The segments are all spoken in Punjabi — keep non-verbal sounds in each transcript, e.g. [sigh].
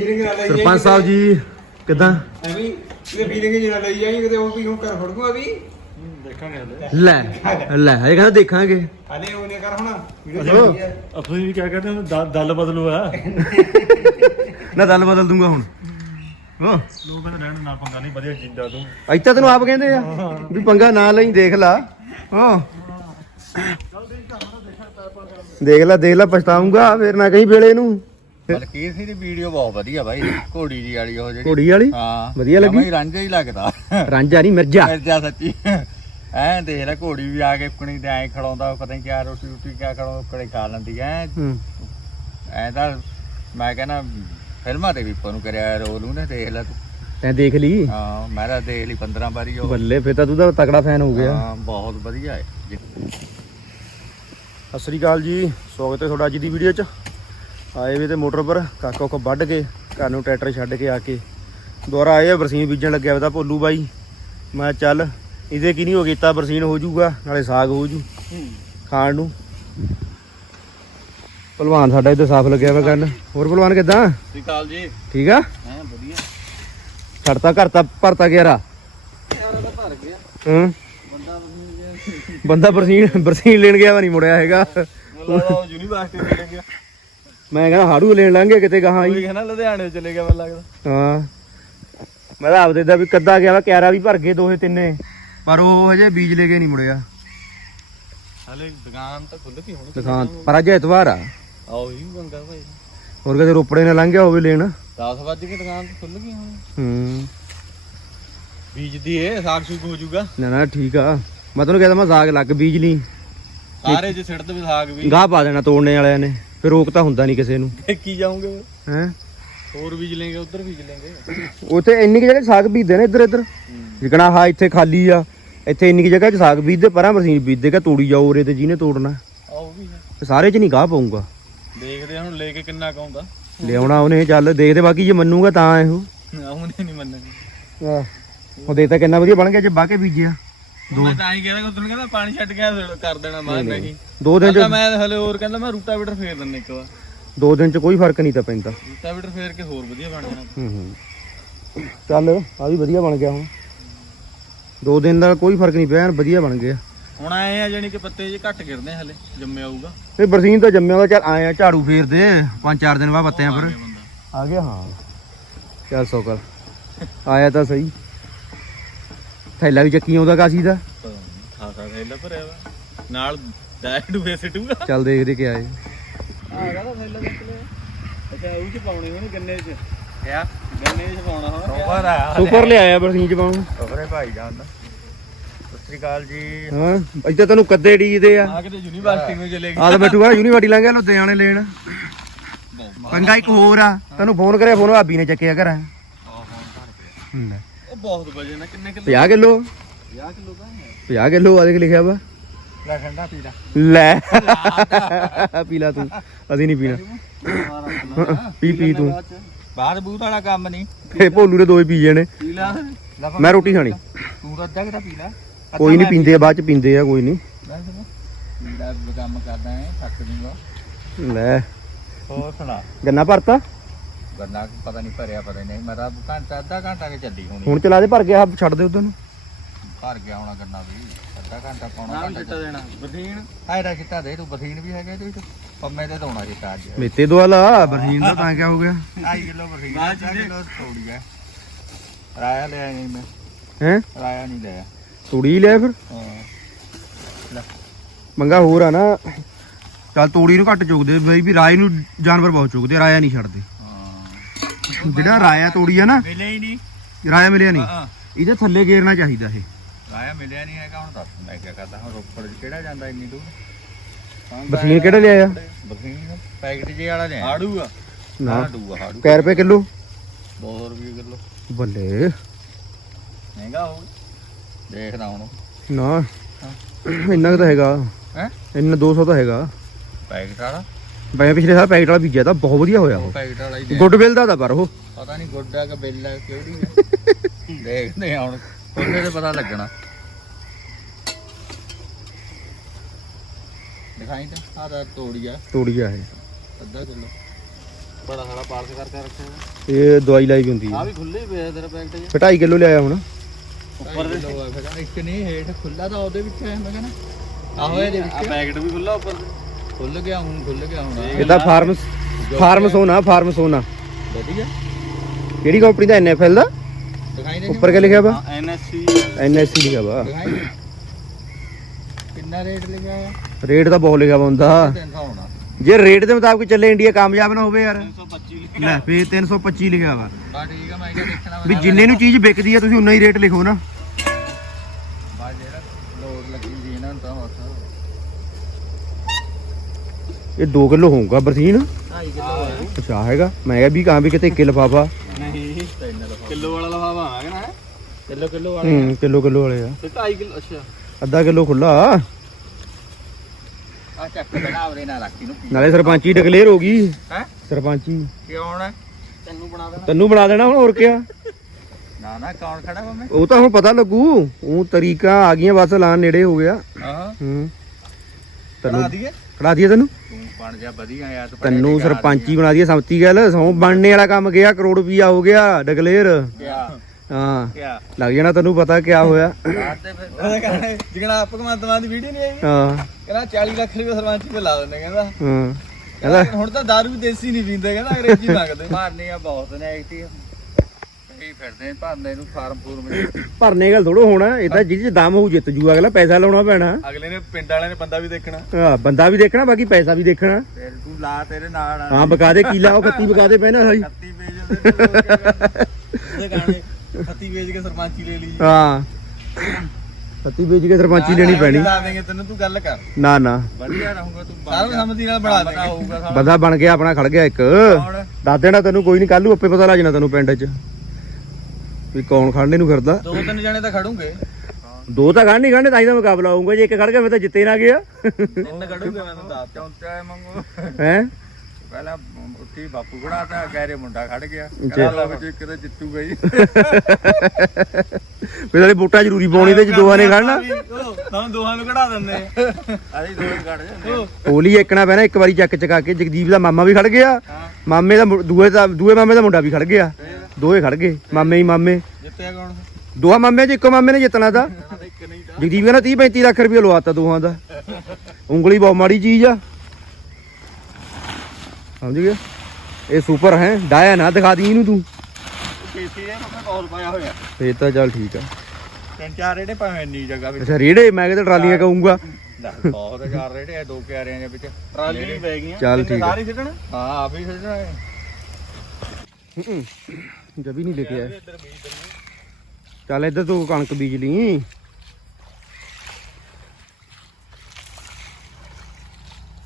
ਫੀਲਿੰਗ ਨਾਲ ਲਈ ਸਰਪੰਚ ਸਾਹਿਬ ਜੀ ਕਿਦਾਂ? ਐਵੇਂ ਇਹ ਫੀਲਿੰਗ ਜੀ ਨਾਲ ਲਈ ਜਾਈ ਕਿਤੇ ਉਹ ਵੀ ਹੁਣ ਕਰ ਫੜੂਗਾ ਵੀ। ਦੇਖਾਂਗੇ ਹਲੇ ਲੈ ਲੈ ਇਹ ਕਹਿੰਦਾ ਦੇਖਾਂਗੇ। ਹਲੇ ਉਹ ਨਹੀਂ ਕਰ ਹੁਣ ਵੀਡੀਓ ਅੱਛਾ। ਚੱਲਦੀ ਹੈ ਅਫਰੀ ਵੀ ਕਿਆ ਕਹਿੰਦੇ ਹੁੰਦੇ, ਦ- ਦਲ ਬਦਲੂ ਆ। ਨਾ ਦਲ ਬਦਲ ਦੂੰਗਾ ਹੁਣ। ਹਾਂ। ਲੋਕ ਕਹਿੰਦੇ ਰਹਿਣ ਨਾ ਪੰਗਾ ਨਹੀਂ ਵਧੀਆ ਜਿੰਦਾ ਤੂੰ। ਇੱਥੇ ਤੈਨੂੰ ਆਪ ਕਹਿੰਦੇ ਆ ਵੀ ਪੰਗਾ ਨਾ ਲਈ ਦੇਖ ਲਾ। ਹਾਂ। ਦੇਖ ਲੈ ਦੇਖ ਲੈ ਪਛਤਾਉਂਗਾ ਫਿਰ ਨਾ ਕਹੀਂ ਵੇਲੇ ਨੂੰ। ਬਲਕੀਰ ਸਿੰਘ ਦੀ ਵੀਡੀਓ ਬਹੁਤ ਵਧੀਆ ਬਾਈ ਘੋੜੀ ਦੀ ਵਾਲੀ ਉਹ ਜਿਹੜੀ। ਘੋੜੀ ਵਾਲੀ? ਹਾਂ। ਵਧੀਆ ਲੱਗੀ? ਜਮਾਂ ਹੀ ਰਾਂਝਾ ਹੀ ਲੱਗਦਾ। ਰਾਂਝਾ ਨਹੀਂ ਮਿਰਜ਼ਾ? ਮਿਰਜਾ ਸੱਚੀ। ਐ ਦੇਖ ਲੈ ਘੋੜੀ ਵੀ ਆ ਕੇ ਕੁਣੀ ਤੇ ਐ ਖੜਾਉਂਦਾ ਪਤਾ ਨਹੀਂ ਕਿਆ ਰੋਟੀ ਰੋਟੀ ਕਿਆ ਖੜਾਉਂਦਾ ਕੜੇ ਖਾ ਲੈਂਦੀ ਐ। ਹੂੰ। ਐ ਤਾਂ ਮੈਂ ਕਹਿੰਦਾ ਫਿਲਮਾਂ ਤੇ ਵੀ ਆਪਾਂ ਨੂੰ ਕਰਿਆ ਰੋਲ ਉਹਨੇ ਦੇਖ ਲੈ ਤੂੰ। ਤੈਂ ਦੇਖ ਲਈ? ਹਾਂ ਮੈਂ ਤਾਂ ਦੇਖ ਲਈ 15 ਵਾਰੀ ਉਹ। ਬੱਲੇ ਫੇਰ ਤਾਂ ਤੂੰ ਤਾਂ ਤਕੜਾ ਫੈਨ ਹੋ ਗਿਆ। ਹਾਂ ਬਹੁਤ ਵਧੀਆ ਹੈ ਸਤਿ ਸ੍ਰੀ ਅਕਾਲ ਜੀ ਸਵਾਗਤ ਹੈ ਤੁਹਾਡਾ ਅੱਜ ਦੀ ਵੀਡੀਓ 'ਚ। ਆਏ ਵੀ ਤੇ ਮੋਟਰ ਪਰ ਕਾਕਾ ਕੋ ਵੱਢ ਕੇ ਘਰ ਨੂੰ ਟਰੈਕਟਰ ਛੱਡ ਕੇ ਆ ਕੇ। ਦੁਬਾਰਾ ਆਏ ਆ ਬਰਸੀਨ ਬੀਜਣ ਲੱਗਿਆ ਤਾਂ ਭੋਲੂ ਬਾਈ। ਮੈਂ ਚੱਲ ਇਹਦੇ ਕੀ ਨਹੀਂ ਹੋ ਕੀਤਾ ਬਰਸੀਨ ਹੋ ਜਾਊਗਾ ਨਾਲੇ ਸਾਗ ਹੋ ਜੂ ਖਾਣ ਨੂੰ। ਭਲਵਾਨ ਸਾਡਾ ਇੱਧਰ ਸਾਫ਼ ਲੱਗਿਆ ਵਾ ਕਰਨ। ਹੋਰ ਭਲਵਾਨ ਕਿਦਾਂ? ਸਿਕਾਲ ਜੀ। ਠੀਕ ਆ? ਹਾਂ ਵਧੀਆ। ਛੱਡਤਾ ਘਰ ਤਾਂ ਭਰਤਾ ਗਿਆਰਾ। ਭਰ ਗਿਆ। ਹੂੰ। ਬੰਦਾ ਬੰਦਾ ਬਰਸੀਨ ਬਰਸੀਨ ਲੈਣ ਗਿਆ ਵਾ ਨਹੀਂ ਮੁੜਿਆ ਹੈਗਾ। ਯੂਨੀਵਰਸਿਟੀ ਚਲੇ ਗਿਆ। ਮੈਂ ਕਹਿੰਦਾ ਹਾੜੂ ਲੈਣ ਲਾਂਗੇ ਕਿਤੇ ਗਾਹਾਂ ਹੀ ਕਹਿੰਦਾ ਲੁਧਿਆਣੇ ਚਲੇ ਗਿਆ ਮੈਨੂੰ ਲੱਗਦਾ। ਹਾਂ। ਮੈਂ ਤਾਂ ਆਪਦੇ ਦਾ ਵੀ ਕੱਦਾ ਗਿਆ ਵਾ ਕਿਆਰਾ ਵੀ ਭਰ ਗਏ ਦੋਹੇ ਤਿੰਨੇ। ਪਰ ਉਹ ਹਜੇ ਬੀਜ ਲੈ ਕੇ ਨਹੀਂ ਮੁੜਿਆ। ਹਲੇ ਦੁਕਾਨ ਤਾਂ ਖੁੱਲ ਗਈ ਹੁਣ। ਦੁਕਾਨ ਪਰ ਅੱਜ ਐਤਵਾਰ ਆ। ਆਓ ਹੀ ਬੰਗਾ ਭਾਈ। ਹੋਰ ਕਦੇ ਰੋਪੜੇ ਨੇ ਲੰਘ ਗਿਆ ਹੋਵੇ ਲੈਣ। 10 ਵਜੇ ਕੇ ਦੁਕਾਨ ਤਾਂ ਖੁੱਲ ਗਈ ਹੁਣ। ਹੂੰ। ਬੀਜਦੀ ਏ ਸਾਗ ਸੁਗ ਹੋ ਜਾਊਗਾ। ਨਾ ਨਾ ਠੀਕ ਆ। ਮੈਂ ਤੈਨੂੰ ਕਹਿੰਦਾ ਮੈਂ ਸਾਗ ਲੱਗ ਬੀਜ ਲਈ। ਸਾਰੇ ਜੇ ਸਿੱਟ ਦੇ ਸਾਗ ਵੀ। ਗਾਹ ਪਾ ਦੇਣਾ ਤੋੜਨੇ ਵਾਲਿਆਂ ਨੇ। ਫਿਰ ਰੋਕ ਤਾਂ ਹੁੰਦਾ ਨਹੀਂ ਕਿਸੇ ਨੂੰ। ਦੇਖੀ ਜਾਉਂਗੇ ਹੈ? ਹੋਰ ਬੀਜ ਲੈਂਗੇ ਉਧਰ ਬੀਜ ਲੈਂਗੇ ਉੱਥੇ ਇੰਨੀ ਕਿ ਜਗ੍ਹਾ 'ਚ ਸਾਗ ਬੀਜਦੇ ਨੇ ਇੱਧਰ ਇੱਧਰ। ਜਿਕਣਾ ਹਾਂ ਇੱਥੇ ਖਾਲੀ ਆ ਇੱਥੇ ਇੰਨੀ ਕਿ ਜਗ੍ਹਾ 'ਚ ਸਾਗ ਬੀਜਦੇ ਪਰਾਂ ਮਸ਼ੀਨ ਬੀਜਦੇ ਕਿ ਤੋੜੀ ਜਾਓ ਉਰੇ ਤੇ ਜਿਹਨੇ ਤੋੜਨਾ। ਆਓ ਵੀ ਹੈ। ਤੇ ਸਾਰੇ 'ਚ ਨਹੀਂ ਗਾਹ ਪਾਊਗਾ। ਦੇਖਦੇ ਆ ਹੁਣ ਲੈ ਕੇ ਕਿੰਨਾ ਕਾਉਂਦਾ ਲਿਆਉਣਾ ਉਹਨੇ ਚੱਲ ਦੇਖਦੇ ਬਾਕੀ ਜੇ ਮੰਨੂਗਾ ਤਾਂ ਇਹੋ। ਆਉਂਦੇ ਨਹੀਂ ਮੰਨਣਗੇ ਆਹ ਉਹ ਦੇਖ ਤਾਂ ਕਿੰਨਾ ਵਧੀਆ ਬਣ ਗਿਆ ਜੇ ਬਾਕੇ ਬੀਜਿਆ। ਮੈਂ ਤਾਂ ਹੀ ਕਹਿੰਦਾ ਤੁਹਾਨੂੰ ਕਹਿੰਦਾ ਪਾਣੀ ਛੱਡ ਗਿਆ ਕਰ ਦੇਣਾ ਮੈਂ ਨਹੀਂ ਦੋ ਦਿਨ ਤਾਂ ਚ ਮੈਂ ਹਲੇ ਹੋਰ ਕਹਿੰਦਾ ਮੈਂ ਰੂਟਾ ਵੀਟਰ ਫੇਰ ਦਿੰਨੇ ਇੱਕ ਵਾਰ। ਦੋ ਦਿਨ ਚ ਕੋਈ ਫ਼ਰਕ ਨਹੀਂ ਤਾਂ ਪੈਂਦਾ। ਰੂਟਾ ਵੀਟਰ ਫੇਰ ਕੇ ਹੋਰ ਵਧੀਆ ਬਣ ਜਾਣਾ। ਹੂੰ ਹੂੰ। ਚੱਲ ਆ ਵੀ ਵਧੀਆ ਬਣ ਗਿਆ ਹੁਣ। ਦੋ ਦਿਨ ਦਾ ਕੋਈ ਫ਼ਰਕ ਨਹੀਂ ਪਿਆ ਐਨ ਵਧੀਆ ਬਣ ਗਿਆ। ਹੁਣ ਆਏ ਆ ਜਾਨੀ ਕਿ ਪੱਤੇ ਜੇ ਘੱਟ ਗਿਰਦੇ ਹਲੇ ਜੰਮੇ ਆਊਗਾ ਇਹ ਬਰਸੀਨ ਤਾਂ ਜੰਮਿਆ ਦਾ ਚੱਲ ਆਏ ਆ ਝਾੜੂ ਫੇਰਦੇ ਪੰਜ ਚਾਰ ਦਿਨ ਬਾਅਦ ਪੱਤਿਆਂ ਪਰ। ਆ ਗਿਆ ਹਾਂ। ਚੱਲ ਸੋਕਲ ਆਇਆ ਤਾਂ ਸਹੀ। ਥੈਲਾ ਵੀ ਚੱਕੀ ਆਉਂਦਾ ਕਾਸੀ ਦਾ। ਖਾਸਾ ਥੈਲਾ ਭਰਿਆ ਵਾ। ਨਾਲ ਡਾਇਟ ਵੇ ਸਿੱਟੂਗਾ ਚੱਲ ਦੇਖਦੇ ਕਿ ਆਏ ਆ ਕਹਦਾ ਥੈਲਾ ਚੱਕ ਲਿਆ? ਅੱਛਾ ਉਹ ਚ ਪਾਉਣੀ ਹੋਣੀ ਗੰਨੇ ਚ। ਕਿਆ? ਗੰਨੇ ਚ ਪਾਉਣਾ ਹੋਣਾ। ਸੁਪਰ ਆ। ਸੁਪਰ ਲਿਆਇਆ ਬਰਸੀਨ ਚ ਪਾਉਣ। ਸੁਪਰੇ ਭਾਈ ਜਾਨ ਦਾ। ਸਤਿ ਸ੍ਰੀ ਅਕਾਲ ਜੀ। ਹਾਂ ਇੱਥੇ ਤੈਨੂੰ ਕੱਦੇ ਡੀਜਦੇ ਆ। ਆ ਕਿਤੇ ਯੂਨੀਵਰਸਿਟੀ ਨੂੰ ਚਲੇ ਆ ਤਾਂ ਬੈਠੂਗਾ ਯੂਨੀਵਰਸਿਟੀ ਲੰਘਿਆ ਲੁਧਿਆਣੇ ਲੈਣ। ਪੰਗਾ ਇੱਕ ਹੋਰ ਆ। ਤੈਨੂੰ ਫੋਨ ਕਰਿਆ ਫੋਨ ਭਾਬੀ ਨੇ ਚੱਕਿਆ ਘਰ। ਬਹੁਤ ਵਜਨ ਆ ਕਿੰਨੇ ਕਿਲੋ? 50 ਕਿਲੋ। 50 ਕਿਲੋ ਦਾ 50 ਕਿਲੋ ਆ ਦੇਖ ਲਿਖਿਆ ਵਾ। ਲੈ ਠੰਡਾ ਪੀ ਲੈ। ਲੈ ਪੀ ਲਾ ਤੂੰ ਅਸੀਂ ਨਹੀਂ ਪੀਣਾ। ਪੀ ਪੀ ਤੂੰ। ਬਾਹਰ ਬੂਤ ਵਾਲਾ ਕੰਮ ਨਹੀਂ। ਇਹ ਭੋਲੂ ਦੇ ਦੋਏ ਪੀ ਜਾਣੇ। ਪੀ ਲੈ ਮੈਂ ਰੋਟੀ ਖਾਣੀ। ਤੂੰ ਤਾਂ ਅੱਧਾ ਕਿਤਾ ਪੀ ਲੈ। ਕੋਈ ਨਹੀਂ ਪੀਂਦੇ ਆ ਬਾਅਦ ਚ ਪੀਂਦੇ ਆ ਕੋਈ ਨਹੀਂ। ਮੈਂ ਕੰਮ ਕਰਦਾ ਹੈ ਥੱਕ ਜੂਗਾ। ਲੈ। ਹੋਰ ਸੁਣਾ। ਗੰਨਾ ਭਰਤਾ? ਗੰਨਾ ਪਤਾ ਨਹੀਂ ਭਰਿਆ ਪਤਾ ਨਹੀਂ। ਮੈਂ ਤਾਂ ਘੰਟਾ ਅੱਧਾ ਘੰਟਾ ਕੇ ਚੱਲੀ ਹੋਣੀ। ਹੁਣ ਚਲਾ ਦੇ ਭਰ ਗਿਆ ਛੱਡ ਦੇ ਉਧਰ ਨੂੰ। ਭਰ ਗਿਆ ਹੋਣਾ ਗੰਨਾ ਵੀ। ਅੱਧਾ ਘੰਟਾ ਪਾਉਣਾ ਘੰਟਾ ਚਿੱਟਾ ਦੇਣਾ। ਬਥੀਨ ਹਾਇਰਾ ਚਿੱਟਾ ਦੇ ਤੂੰ ਬਥੀਨ ਵੀ ਹੈਗਾ ਇਹਦੇ ਵਿੱਚ? ਪੰਮੇ ਤੇ ਧੋਣਾ ਚਿੱਟਾ ਅੱਜ। ਮੇਤੇ ਦਵਾਲਾ ਬਰਹੀਨ ਦਾ ਤਾਂ ਕਿਆ ਹੋ ਗਿਆ? 2 ਕਿਲੋ ਬਥੀਨ 2 ਕਿਲੋ ਥੋੜੀ ਹੈ ਰਾਇਆ ਲਿਆ ਨਹੀਂ ਮੈਂ। ਹੈ? ਰਾਇਆ ਨਹੀਂ ਲਿਆ। ਤੂੜੀ ਲੈ ਫਿਰ? ਹਾਂ। ਮੰਗਾ ਹੋਰ ਆ ਨਾ। ਚੱਲ ਤੂੜੀ ਨੂੰ ਘੱਟ ਚੁਗਦੇ ਬਈ ਵੀ ਰਾਏ ਨੂੰ ਜਾਨਵਰ ਬਹੁਤ ਚੁਗਦੇ ਰਾਇਆ ਨਹੀਂ ਛੱਡਦੇ। ਜਿਹੜਾ ਰਾਇਆ ਤੂੜੀ ਆ ਨਾ ਮਿਲਿਆ ਹੀ ਨਹੀਂ। ਰਾਇਆ ਮਿਲਿਆ ਨਹੀਂ। ਹਾਂ ਇਹਦੇ ਥੱਲੇ ਗੇਰਨਾ ਚਾਹੀਦਾ ਇਹ। ਰਾਇਆ ਮਿਲਿਆ ਨਹੀਂ ਹੈਗਾ ਹੁਣ ਦੱਸ ਮੈਂ ਕੀ ਕਰਦਾ ਹੁਣ ਰੋਪੜ ਚ ਕਿਹੜਾ ਜਾਂਦਾ ਇੰਨੀ ਦੂਰ? ਬਸੀਨ ਕਿਹੜਾ ਲਿਆਇਆ? ਬਥੀਨ ਪੈਕਟ ਜੇ ਵਾਲਾ ਲਿਆ ਆੜੂਗਾ ਨਾ। ਆੜੂਗਾ ਆੜੂ ਕੈ ਰੁਪਏ ਕਿਲੋ? 200 ਰੁਪਏ ਕਿਲੋ। ਬੱਲੇ। ਮਹਿੰਗਾ ਹੋ ਦੇਖਦਾ ਹੁਣ। ਨਾ। ਇੰਨਾ ਕੁ ਤਾਂ ਹੈਗਾ। ਹੈ? ਇੰਨਾ 200 ਤਾਂ ਹੈਗਾ। ਪੈਕਟ ਵਾਲਾ? ਮੈਂ ਪਿਛਲੇ ਸਾਲ ਪੈਕਟ ਵਾਲਾ ਬੀਜਿਆ ਤਾਂ ਬਹੁਤ ਵਧੀਆ ਹੋਇਆ ਉਹ। ਪੈਕਟ ਵਾਲਾ ਹੀ ਦੇ ਗੁੱਡਵਿਲ ਦਾ ਤਾਂ ਪਰ ਉਹ। ਪਤਾ ਨਹੀਂ ਗੋਡਾ ਕਿ ਬੇਲਾ ਕਿਹੜੀ ਹੈ ਦੇਖਦੇ ਹਾਂ ਹੁਣ ਉਹਦੇ ਤੇ ਪਤਾ ਲੱਗਣਾ। ਦਿਖਾਈ ਤਾਂ ਆਹ ਤਾਂ ਤੋੜੀਆ ਤੋੜੀਆ ਇਹ। ਅੱਧਾ ਕਿਲੋ। ਬੜਾ ਸਾਲਾ ਪਾਰਸ ਕਰਕੇ ਰੱਖਿਆ ਇਹ ਦਵਾਈ ਲਾਈ ਵੀ ਹੁੰਦੀ ਆ। ਹੈ ਵੀ ਖੁੱਲੇ ਹੀ ਪਿਆ ਤੇਰਾ ਪੈਕਟ ਜੀ ਫਿਰ 2.5 ਕਿਲੋ ਲਿਆਇਆ ਹੁਣ। ਉੱਪਰ ਦੇ। ਇੱਕ ਨਹੀਂ ਹੇਠ ਖੁੱਲਾ ਤਾਂ ਉਹਦੇ ਵਿੱਚ ਹੈ ਮੈਂ ਕਹਿੰਦਾ। ਆਹੋ ਇਹਦੇ ਵਿੱਚ ਪੈਕਟ ਵੀ ਖੁੱਲਾ ਉੱਪਰ ਖੁੱਲ ਗਿਆ ਹੁਣ ਖੁੱਲ ਗਿਆ ਹੁਣ। ਇਹ ਤਾਂ ਫਾਰਮ ਫਾਰਮ ਸੋਨਾ ਫਾਰਮ ਸੋਨਾ। ਵਧੀਆ। ਕਿਹੜੀ ਕੰਪਨੀ ਦਾ ਐਨਐਫਐਲ ਦਾ? ਦਿਖਾਈ ਦੇ ਉੱਪਰ ਕੀ ਲਿਖਿਆ ਵਾ? ਐਨਐਸਸੀ ਐਨਐਸਸੀ ਲਿਖਿਆ ਵਾ। ਦਿਖਾਈ। ਕਿੰਨਾ ਰੇਟ ਲਿਖਿਆ ਆ ਰੇਟ ਤਾਂ ਬਹੁਤ ਲਿਖਿਆ ਵਾ ਹੁੰਦਾ। 300 ਹੋਣਾ। ਜੇ ਰੇਟ ਦੇ ਮੁਤਾਬਕ ਚੱਲੇ ਇੰਡੀਆ ਕਾਮਯਾਬ ਨਾ ਹੋਵੇ ਯਾਰ। 325 ਲੈ ਫੇਰ 325 ਲਿਖਿਆ ਵਾ। ਬਾ ਠੀਕ ਆ ਮੈਂ ਕਿਹਾ ਦੇਖਣਾ ਵੀ ਜਿੰਨੇ ਨੂੰ ਚੀਜ਼ ਵਿਕਦੀ ਆ ਤੁਸੀਂ ਉਨਾ ਹੀ ਰੇਟ ਲਿਖੋ ਨਾ। ਇਹ 2 ਕਿਲੋ ਹੋਊਗਾ ਬਰਸੀਨ। 2.5 ਕਿਲੋ ਹੈ ਅੱਛਾ ਹੈਗਾ? ਮੈਂ ਕਿਹਾ ਵੀ ਕਹਾਂ ਵੀ ਕਿਤੇ ਇੱਕ ਲਫਾਫਾ। ਨਹੀਂ ਕਿਲੋ ਵਾਲਾ ਲਫਾਫਾ ਆ ਗਿਆ ਨਾ। ਕਿਲੋ ਕਿਲੋ ਹੂੰ ਕਿਲੋ ਕਿਲੋ ਵਾਲੇ ਆ। ਤੇ 2.5 ਕਿਲੋ ਅੱਛਾ। ਅੱਧਾ ਕਿਲੋ ਖੁੱਲਾ ਆ ਚੱਕ ਬਣਾਵਰੇ ਨਾ ਰੱਖੀ ਨੂੰ ਨਾਲੇ ਸਰਪੰਚੀ ਡਿਕਲੇਅਰ ਹੋ ਗਈ। ਹੈ? ਸਰਪੰਚੀ। ਕਿਉਂ ਤੈਨੂੰ ਬਣਾ ਦੇਣਾ। ਤੈਨੂੰ ਬਣਾ ਦੇਣਾ ਹੁਣ ਹੋਰ ਕਿਆ? ਨਾ ਨਾ ਕੌਣ ਖੜਾ ਵਾ ਮੈਂ? ਉਹ ਤਾਂ ਹੁਣ ਪਤਾ ਲੱਗੂ। ਉਹ ਤਰੀਕਾ ਆ ਗਈਆਂ ਬਸ ਲਾਣ ਨੇੜੇ ਹੋ ਗਿਆ। ਆਹ। ਹੂੰ। ਤੈਨੂੰ ਦਈਏ। ਖੜਾ ਦਈਏ ਤੈਨੂੰ? ਬਣ ਜਾ ਵਧੀਆ ਤੂੰ ਤੈਨੂੰ ਸਰਪੰਚੀ ਬਣਾ ਦਈਏ ਸੰਮਤੀ ਗੱਲ ਸੌ ਬਣਨੇ ਵਾਲਾ ਕੰਮ ਗਿਆ ਕਰੋੜ ਰੁਪਈਆ ਹੋ ਗਿਆ ਡਿਕਲੇਅਰ ਕਿਆ? ਹਾਂ। ਕਿਆ? ਲੱਗ ਜਾਣਾ ਤੈਨੂੰ ਪਤਾ ਕਿਆ ਹੋਇਆ। ਤੇ ਫਿਰ ਭਗਵੰਤ ਮਾਨ ਦੀ ਵੀਡੀਓ ਨਹੀਂ ਆਈ। ਹਾਂ। ਕਹਿੰਦਾ 40 ਲੱਖ ਰੁਪਏ ਸਰਪੰਚ ਤੇ ਲਾ ਦਿੰਦੇ ਕਹਿੰਦਾ। ਹਾਂ। ਕਹਿੰਦਾ ਹੁਣ ਤਾਂ ਦਾਰੂ ਵੀ ਦੇਸੀ ਨਹੀਂ ਪੀਂਦੇ ਕਹਿੰਦਾ ਅੰਗਰੇਜ਼ੀ ਮੰਗਦੇ। [laughs] ਮਾਰਨੀ ਆ ਬਹੁਤ ਨੇ ਐਕਟੀ ਫਿਰਦੇ ਭਰਨੇ ਨੂੰ ਫਾਰਮ ਫੂਰਮ ਭਰਨੇ ਗੱਲ ਥੋੜੋ ਹੋਣਾ ਇਹ ਤਾਂ ਜਿਹਦੇ ਚ ਦਮ ਹੋਊ ਜਿੱਤ ਜੂ ਅਗਲਾ ਪੈਸਾ ਲਾਉਣਾ ਪੈਣਾ। ਅਗਲੇ ਨੇ ਪਿੰਡ ਵਾਲਿਆਂ ਨੇ ਬੰਦਾ ਵੀ ਦੇਖਣਾ। ਹਾਂ ਬੰਦਾ ਵੀ ਦੇਖਣਾ ਬਾਕੀ ਪੈਸਾ ਵੀ ਦੇਖਣਾ। ਫਿਰ ਤੂੰ ਲਾ ਤੇਰੇ ਨਾਲ ਹਾਂ ਬਕਾ ਦੇ ਕੀਲਾ ਉਹ ਖੱਤੀ ਬਕਾ ਦੇ ਪੈਣਾ ਸਾਈ ਖੱਤੀ ਵੇਚ ਦੇ ਉਹਦੇ ਗਾਣੇ ਖੱਤੀ ਵੇਚ ਕੇ ਸਰਪੰਚੀ ਲੈ ਲਈ। ਹਾਂ। ਖੱਤੀ ਵੇਚ ਕੇ ਸਰਪੰਚੀ ਲੈਣੀ ਪੈਣੀ। ਲਾ ਦੇਂਗੇ ਤੈਨੂੰ ਤੂੰ ਗੱਲ ਕਰ। ਨਾ ਨਾ। ਵਧੀਆ ਰਹੂਗਾ ਤੂੰ ਸਾਰਾ ਸਮਝੀ ਨਾਲ ਬਣਾ ਦੇਗਾ। ਹੋਊਗਾ ਸਾਰਾ। ਬੰਦਾ ਬਣ ਗਿਆ ਆਪਣਾ ਖੜ ਗਿਆ ਇੱਕ। ਕੌਣ? ਦੱਸ ਦੇਣਾ ਤੈਨੂੰ ਕੋਈ ਨਹੀਂ ਕੱਲ ਨੂੰ ਆਪੇ ਪਤਾ ਲੱਗ ਜਾਣਾ ਤੈਨੂੰ ਪਿੰਡ 'ਚ। ਵੀ ਕੌਣ ਖੜਨੇ ਨੂੰ ਫਿਰਦਾ? ਦੋ ਤਿੰਨ ਜਣੇ ਤਾਂ ਖੜੂਗੇ। ਦੋ ਤਾਂ ਖੜ ਨਹੀਂ ਖੜਨੇ ਤਾਂ ਹੀ ਤਾਂ ਮੁਕਾਬਲਾ ਹੋਊਗਾ। ਜੇ ਇੱਕ ਖੜ ਗਿਆ ਫਿਰ ਤਾਂ ਜਿੱਤੇ ਨਾ ਗਿਆ। ਤਿੰਨ ਖੜੂਗੇ ਮੈਂ ਤਾਂ ਦੱਸ ਚੌਂਚਾ ਮੰਗੂ ਹੈ? ਪਹਿਲਾਂ ਉੱਠੀ ਬਾਪੂ ਖੜਾ ਤਾਂ ਗੈਰੇ ਮੁੰਡਾ ਖੜ ਗਿਆ। ਕਹਿੰਦਾ ਲਾ ਵਿੱਚ ਇੱਕ ਤਾਂ ਜਿੱਤੂਗਾ ਹੀ ਫਿਰ ਵਾਲੇ ਵੋਟਾਂ ਜ਼ਰੂਰੀ ਪਾਉਣੀ ਤੇ ਜੇ ਦੋਹਾਂ ਨੇ ਖੜਨਾ ਤੁਹਾਨੂੰ ਦੋਹਾਂ ਨੂੰ ਕਢਾ ਦਿੰਦੇ। ਅਸੀਂ ਦੋਵੇਂ ਕੱਢ ਜਾਂਦੇ। ਹੋਲੀ ਇੱਕਣਾ ਪੈਣਾ ਇੱਕ ਵਾਰੀ ਚੱਕ ਚਕਾ ਕੇ। ਜਗਦੀਪ ਦਾ ਮਾਮਾ ਵੀ ਖੜ ਗਿਆ। ਮਾਮੇ ਦਾ ਦੂਏ ਦਾ ਦੂਏ ਮਾਮੇ ਦਾ ਮੁੰਡਾ ਵੀ ਖੜ ਗਿਆ। ਦੋਏ ਖੜ ਗਏ ਮਾਮੇ ਹੀ ਮਾਮੇ। ਜਿੱਤਿਆ ਕੌਣ? ਦੋਹਾਂ ਮਾਮਿਆਂ 'ਚ ਇੱਕੋ ਮਾਮੇ ਨੇ ਜਿੱਤਣਾ ਤਾਂ। ਜਗਦੀਪ ਕਹਿੰਦਾ 30 35 ਲੱਖ ਰੁਪਏ ਲਵਾਤਾ ਦੋਹਾਂ ਦਾ। ਉਂਗਲੀ ਬਹੁਤ ਮਾੜੀ ਚੀਜ਼ ਆ। ਸਮਝ ਗਿਆ? ਇਹ ਸੁਪਰ ਹੈ ਡਾਇਆ ਨਾ ਦਿਖਾ ਦੀ ਇਹਨੂੰ ਤੂੰ। ਕੇਸੀ ਨੇ ਮੈਂ ਕਾਲ ਪਾਇਆ ਹੋਇਆ। ਫੇਰ ਤਾਂ ਚੱਲ ਠੀਕ ਆ। ਤਿੰਨ ਚਾਰ ਰੇੜੇ ਪਾਵੇਂ ਇੰਨੀ ਜਗ੍ਹਾ ਵਿੱਚ। ਅੱਛਾ ਰੇੜੇ? ਮੈਂ ਕਿਤੇ ਟਰਾਲੀਆਂ ਕਹੂੰਗਾ। ਬਹੁਤ ਚਾਰ ਰੇੜੇ ਆ ਦੋ ਕਿਆਰਿਆਂ ਦੇ ਵਿੱਚ। ਟਰਾਲੀ ਵੀ ਪੈ ਗਈਆਂ। ਚੱਲ ਠੀਕ ਆ। ਸਾਰੇ ਸਿੱਟਣ। ਹਾਂ ਆ ਵੀ ਸਿੱਟਣਾ। ਹੈ। ਜਬੀ ਨਹੀਂ ਲਿਖਿਆ। ਚੱਲ ਇੱਧਰ ਤੂੰ ਕਣਕ ਬੀਜ ਲਈ।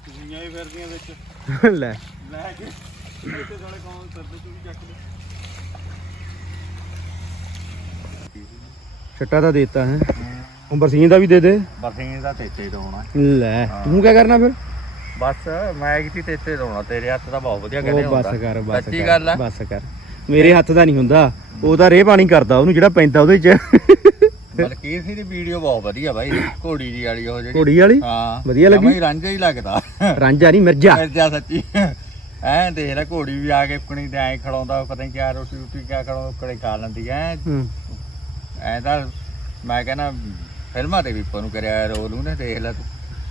ਦੁਨੀਆਂ ਹੀ ਫਿਰਦੀਆਂ ਵਿੱਚ। ਲੈ। ਲੈ ਕੇ। ਇੱਥੇ ਸਾਲੇ ਕੌਣ ਸਰਦੇ ਤੂੰ ਵੀ ਚੱਕ ਲੈ। ਛੱਟਾ ਤਾਂ ਦੇਤਾ ਹੈ। ਹੁਣ ਬਰਸੀਨ ਦਾ ਵੀ ਦੇ ਦੇ। ਬਰਸੀਨ ਦਾ ਤੇਤੇ ਦੋਣਾ ਲੈ ਤੂੰ ਕੀ ਕਰਨਾ ਫਿਰ? ਬਸ ਮੈਂ ਕਿਤੇ ਤੇਤੇ ਦੋਣਾ ਤੇਰੇ ਹੱਥ ਦਾ ਬਹੁਤ ਵਧੀਆ ਕਹਿੰਦੇ ਬਸ ਕਰ ਬਸ ਕਰ ਬਸ ਕਰ। ਮੇਰੇ ਹੱਥ ਦਾ ਨਹੀਂ ਹੁੰਦਾ। ਉਹ ਤਾਂ ਰੇਹ ਪਾਣੀ ਕਰਦਾ ਉਹਨੂੰ ਜਿਹੜਾ ਪੈਂਦਾ ਉਹਦੇ ਚ। ਮਲਕੀਰ ਸਿੰਘ ਦੀ ਵੀਡੀਓ ਬਹੁਤ ਵਧੀਆ ਬਾਈ ਘੋੜੀ ਦੀ ਵਾਲੀ ਉਹ ਜਿਹੜੀ। ਘੋੜੀ ਵਾਲੀ? ਹਾਂ। ਵਧੀਆ ਲੱਗੀ? ਜਮਾਂ ਹੀ ਰਾਂਝਾ ਹੀ ਲੱਗਦਾ। ਰਾਂਝਾ ਨਹੀਂ ਮਿਰਜ਼ਾ। ਮਿਰਜਾ ਸੱਚੀ। ਐ ਦੇਖ ਲੈ ਘੋੜੀ ਵੀ ਆ ਕੇ ਕੁਣੀ ਤੇ ਐ ਖੜਾਉਂਦਾ ਪਤਾ ਨਹੀਂ ਕਿਆ ਰੋਟੀ ਰੋਟੀ ਕਿਆ ਖੜਾਉਂਦਾ ਕੜੇ ਖਾ ਲੈਂਦੀ ਐ। ਤਾਂ ਮੈਂ ਕਹਿੰਦਾ ਫਿਲਮਾਂ ਦੇ ਵੀ ਨੂੰ ਕਰਿਆ ਰੋਲ ਉਹਨੇ ਦੇਖ ਲੈ ਤੂੰ।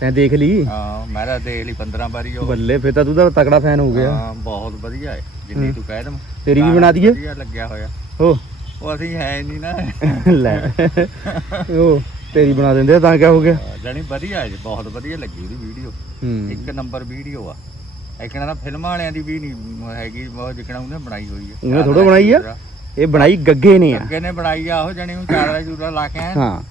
ਤੈਂ ਦੇਖ ਲਈ। ਹਾਂ ਮੈਂ ਤਾਂ ਦੇਖ ਲਈ 15 ਵਾਰੀ ਉਹ। ਬੱਲੇ ਫੇਰ ਤਾਂ ਤੂੰ ਤਾਂ ਤਕੜਾ ਫੈਨ ਹੋ ਗਿਆ। ਹਾਂ ਬਹੁਤ ਵਧੀਆ ਹੈ। ਜਿੰਨੀ ਤੂੰ ਕਹਿ ਦਮ ਤੇਰੀ ਵੀ ਬਣਾ ਦਈਏ। ਵਧੀਆ ਲੱਗਿਆ ਹੋਇਆ। ਹੋ। ਉਹ ਅਸੀਂ ਹੈ ਨਹੀਂ ਨਾ। ਲੈ। ਉਹ ਤੇਰੀ ਬਣਾ ਦਿੰਦੇ ਤਾਂ ਕਿਆ ਹੋ ਗਿਆ? ਜਾਨੀ ਵਧੀਆ ਜੀ, ਬਹੁਤ ਵਧੀਆ ਲੱਗੀ ਉਹਦੀ ਵੀਡੀਓ ਇੱਕ ਨੰਬਰ ਵੀਡੀਓ ਆ। ਇੱਕ ਨਾ ਫਿਲਮਾਂ ਵਾਲਿਆਂ ਦੀ ਵੀ ਨਹੀਂ ਹੈਗੀ ਉਹ ਜਿਕਣਾ ਉਹਨੇ ਬਣਾਈ ਹੋਈ ਹੈ ਉਹਨੇ ਥੋੜ੍ਹਾ ਬਣਾਈ ਆ? ਇਹ ਬਣਾਈ ਗੱਗੇ ਨੇ ਆ। ਅੱਗੇ ਨੇ ਬਣਾਈ ਆ ਉਹ ਜਣੀ ਉਹ ਚਾਦਰਾ ਚੂਰਾ ਲਾ ਕੇ ਹਾਂ।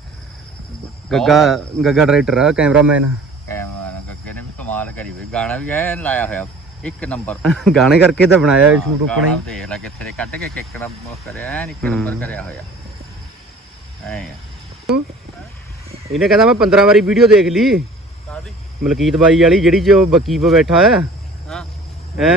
ਗੱਗਾ ਗੱਗਾ ਡਾਇਰੈਕਟਰ ਆ ਕੈਮਰਾਮੈਨ ਕੈਮਰਾ ਅੱਗੇ ਨੇ ਵੀ ਕਮਾਲ ਕਰੀ ਹੋਈ ਗਾਣਾ ਵੀ ਐ ਲਾਇਆ ਹੋਇਆ ਇੱਕ ਨੰਬਰ। [laughs] ਗਾਣੇ ਕਰਕੇ ਤਾਂ ਬਣਾਇਆ ਸ਼ੂਟ ਆਪਣਾ। ਹੀ ਦੇਖ ਲੈ ਕਿੱਥੇ ਦੇ ਕੱਢ ਕੇ ਕਿੱਕੜਾ ਕਰਿਆ ਐਨ ਇੱਕ ਨੰਬਰ ਕਰਿਆ ਹੋਇਆ। ਐ ਇਹਨੇ ਕਹਿੰਦਾ ਮੈਂ 15 ਵਾਰੀ ਵੀਡੀਓ ਦੇਖ ਲਈ। ਕਾਦੀ ਮਲਕੀਤ ਬਾਈ ਵਾਲੀ ਜਿਹੜੀ ਜੋ ਬੱਕੀ 'ਤੇ ਬੈਠਾ ਆ। ਹਾਂ। ਹੈ?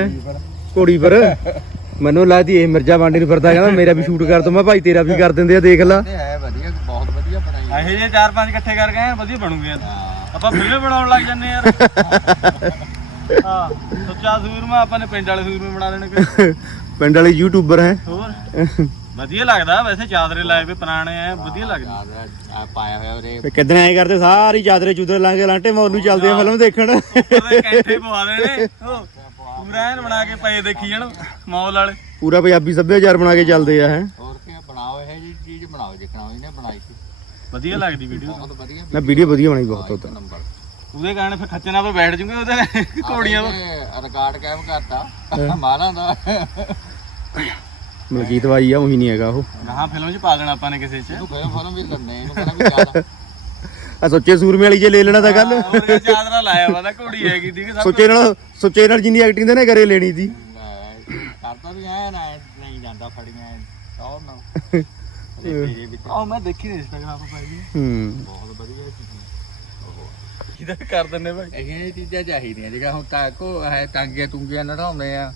ਘੋੜੀ ਪਰ। [laughs] ਮੈਨੂੰ ਲੱਗਦੀ ਇਹ ਮਿਰਜ਼ਾ ਬਾਂਡੀ ਨੂੰ ਫਿਰਦਾ ਕਹਿੰਦਾ ਮੇਰਾ ਵੀ [laughs] ਸ਼ੂਟ ਕਰ ਦੋ ਮੈਂ ਭਾਈ ਤੇਰਾ ਵੀ ਕਰ ਦਿੰਦੇ ਆ ਦੇਖ ਲਾ। ਵਧੀਆ ਬਹੁਤ ਵਧੀਆ ਬਣਾਈ ਹੈ। ਇਹੋ ਜਿਹੇ ਚਾਰ ਪੰਜ ਇਕੱਠੇ ਕਰ ਗਏ ਵਧੀਆ ਬਣੂਗੇ ਹਾਂ। ਆਪਾਂ ਫਿਲਮ ਬਣਾਉਣ ਲੱਗ ਜੰਨੇ ਯਾਰ। ਹਾਂ। ਸੱਚਾ ਸੂਰਮਾ ਆਪਾਂ ਨੇ ਪਿੰਡ ਵਾਲੇ ਸੂਰਮੇ ਬਣਾ ਦੇਣੇ ਕੋਈ। ਪਿੰਡ ਵਾਲੇ ਯੂਟਿਊਬਰ ਹੈ। ਹੋਰ? ਵਧੀਆ ਲੱਗਦਾ ਵੈਸੇ ਚਾਦਰੇ ਲਾਏ ਵੇ ਪੁਰਾਣੇ ਆ ਵਧੀਆ ਲੱਗਦਾ। ਆ ਪਾਇਆ ਹੋਇਆ ਉਹਦੇ ਤੇ ਕਿਦਾਂ ਐ ਕਰਦੇ ਸਾਰੀ ਚਾਦਰੇ ਚੂਦਰੇ ਲਾਂ ਕੇ ਲਾਂਟੇ ਮੌਲ ਨੂੰ ਚੱਲਦੇ ਆ ਫਿਲਮ ਦੇਖਣ। ਉਹਦੇ ਕੈਂਠੇ ਪਵਾ ਦੇਣੇ। ਉਹ ਪੂਰਾ ਐਨ ਬਣਾ ਕੇ ਪਏ ਦੇਖੀ ਜਾਣ ਮੌਲ ਵਾਲੇ। ਪੂਰਾ ਪੰਜਾਬੀ ਸੱਭਿਆਚਾਰ ਬਣਾ ਕੇ ਚੱਲਦੇ ਆ ਹੈ। ਹੋਰ ਕੀ ਬਣਾਓ ਇਹ ਜੀ ਚੀਜ਼ ਬਣਾਓ ਜਿੱਕਣਾ ਉਹਨੇ ਬਣਾਈ ਸੀ ਵਧੀਆ ਲੱਗਦੀ ਵੀਡੀਓ ਬਹੁਤ ਵਧੀਆ ਨਾ ਵੀਡੀਓ ਵਧੀਆ ਬਣੀ ਬਹੁਤ ਉਹ ਤਾਂ ਨੰਬਰ ਉਹਦੇ ਗਾਣੇ ਫਿਰ ਖੱਚੇ ਨਾਲ ਪਰ ਬੈਠ ਜੂਗੇ ਉਹਦੇ ਘੋੜੀਆਂ ਪਰ ਰਿਕਾਰਡ ਕਾਇਮ ਕਰਤਾ। ਮਾਲਾਂ ਦਾ। ਮਲਕੀਤ ਬਾਈ ਆ ਉਹੀ ਨਹੀਂ ਹੈਗਾ ਉਹ। ਹਾਂ ਫਿਲਮ 'ਚ ਪਾ ਦੇਣਾ ਆਪਾਂ ਨੇ ਕਿਸੇ 'ਚ। ਇਹਨੂੰ ਕੋਈ ਫੋਰਮ ਵੀ ਲੰਨੇ ਇਹਨੂੰ ਕਹਿੰਦਾ ਵੀ ਚੱਲ। ਆ ਸੋਚੇ ਸੂਰਮੇ ਵਾਲੀ ਜੇ ਲੈ ਲੈਣਾ ਤਾਂ ਗੱਲ ਹੋਰ ਚਾਦਰਾ ਲਾਇਆ ਵਾ ਤਾਂ ਘੋੜੀ ਹੈਗੀ ਦੀ ਸਭ ਸੋਚੇ ਨਾਲ ਸੋਚੇ ਨਾਲ ਜਿੰਨੀ ਐਕਟਿੰਗ ਦੇ ਨੇ ਕਰੇ ਲੈਣੀ ਸੀ। ਲੈ, ਕਰਦਾ ਵੀ ਐ ਨਾ ਨਹੀਂ ਜਾਂਦਾ ਫੜੀਆਂ ਟੌਰ ਨਾਲ ਵਿੱਚ ਮੈਂ ਦੇਖੀ ਨਹੀਂ ਇੰਸਟਾਗ੍ਰਾਮ 'ਤੇ ਪਾਈ ਹੂੰ। ਬਹੁਤ ਵਧੀਆ ਇਹਦਾ ਕਰ ਦਿੰਨੇ ਭਾਈ? ਇਹ ਚੀਜ਼ਾਂ ਚਾਹੀਦੀਆਂ ਜਿਹੜਾ ਹੁਣ ਤਾਕੋ ਹੈ ਟਾਂਗੇ ਟੁੰਗੀਆਂ ਨੜਾਉਂਦੇ ਆ।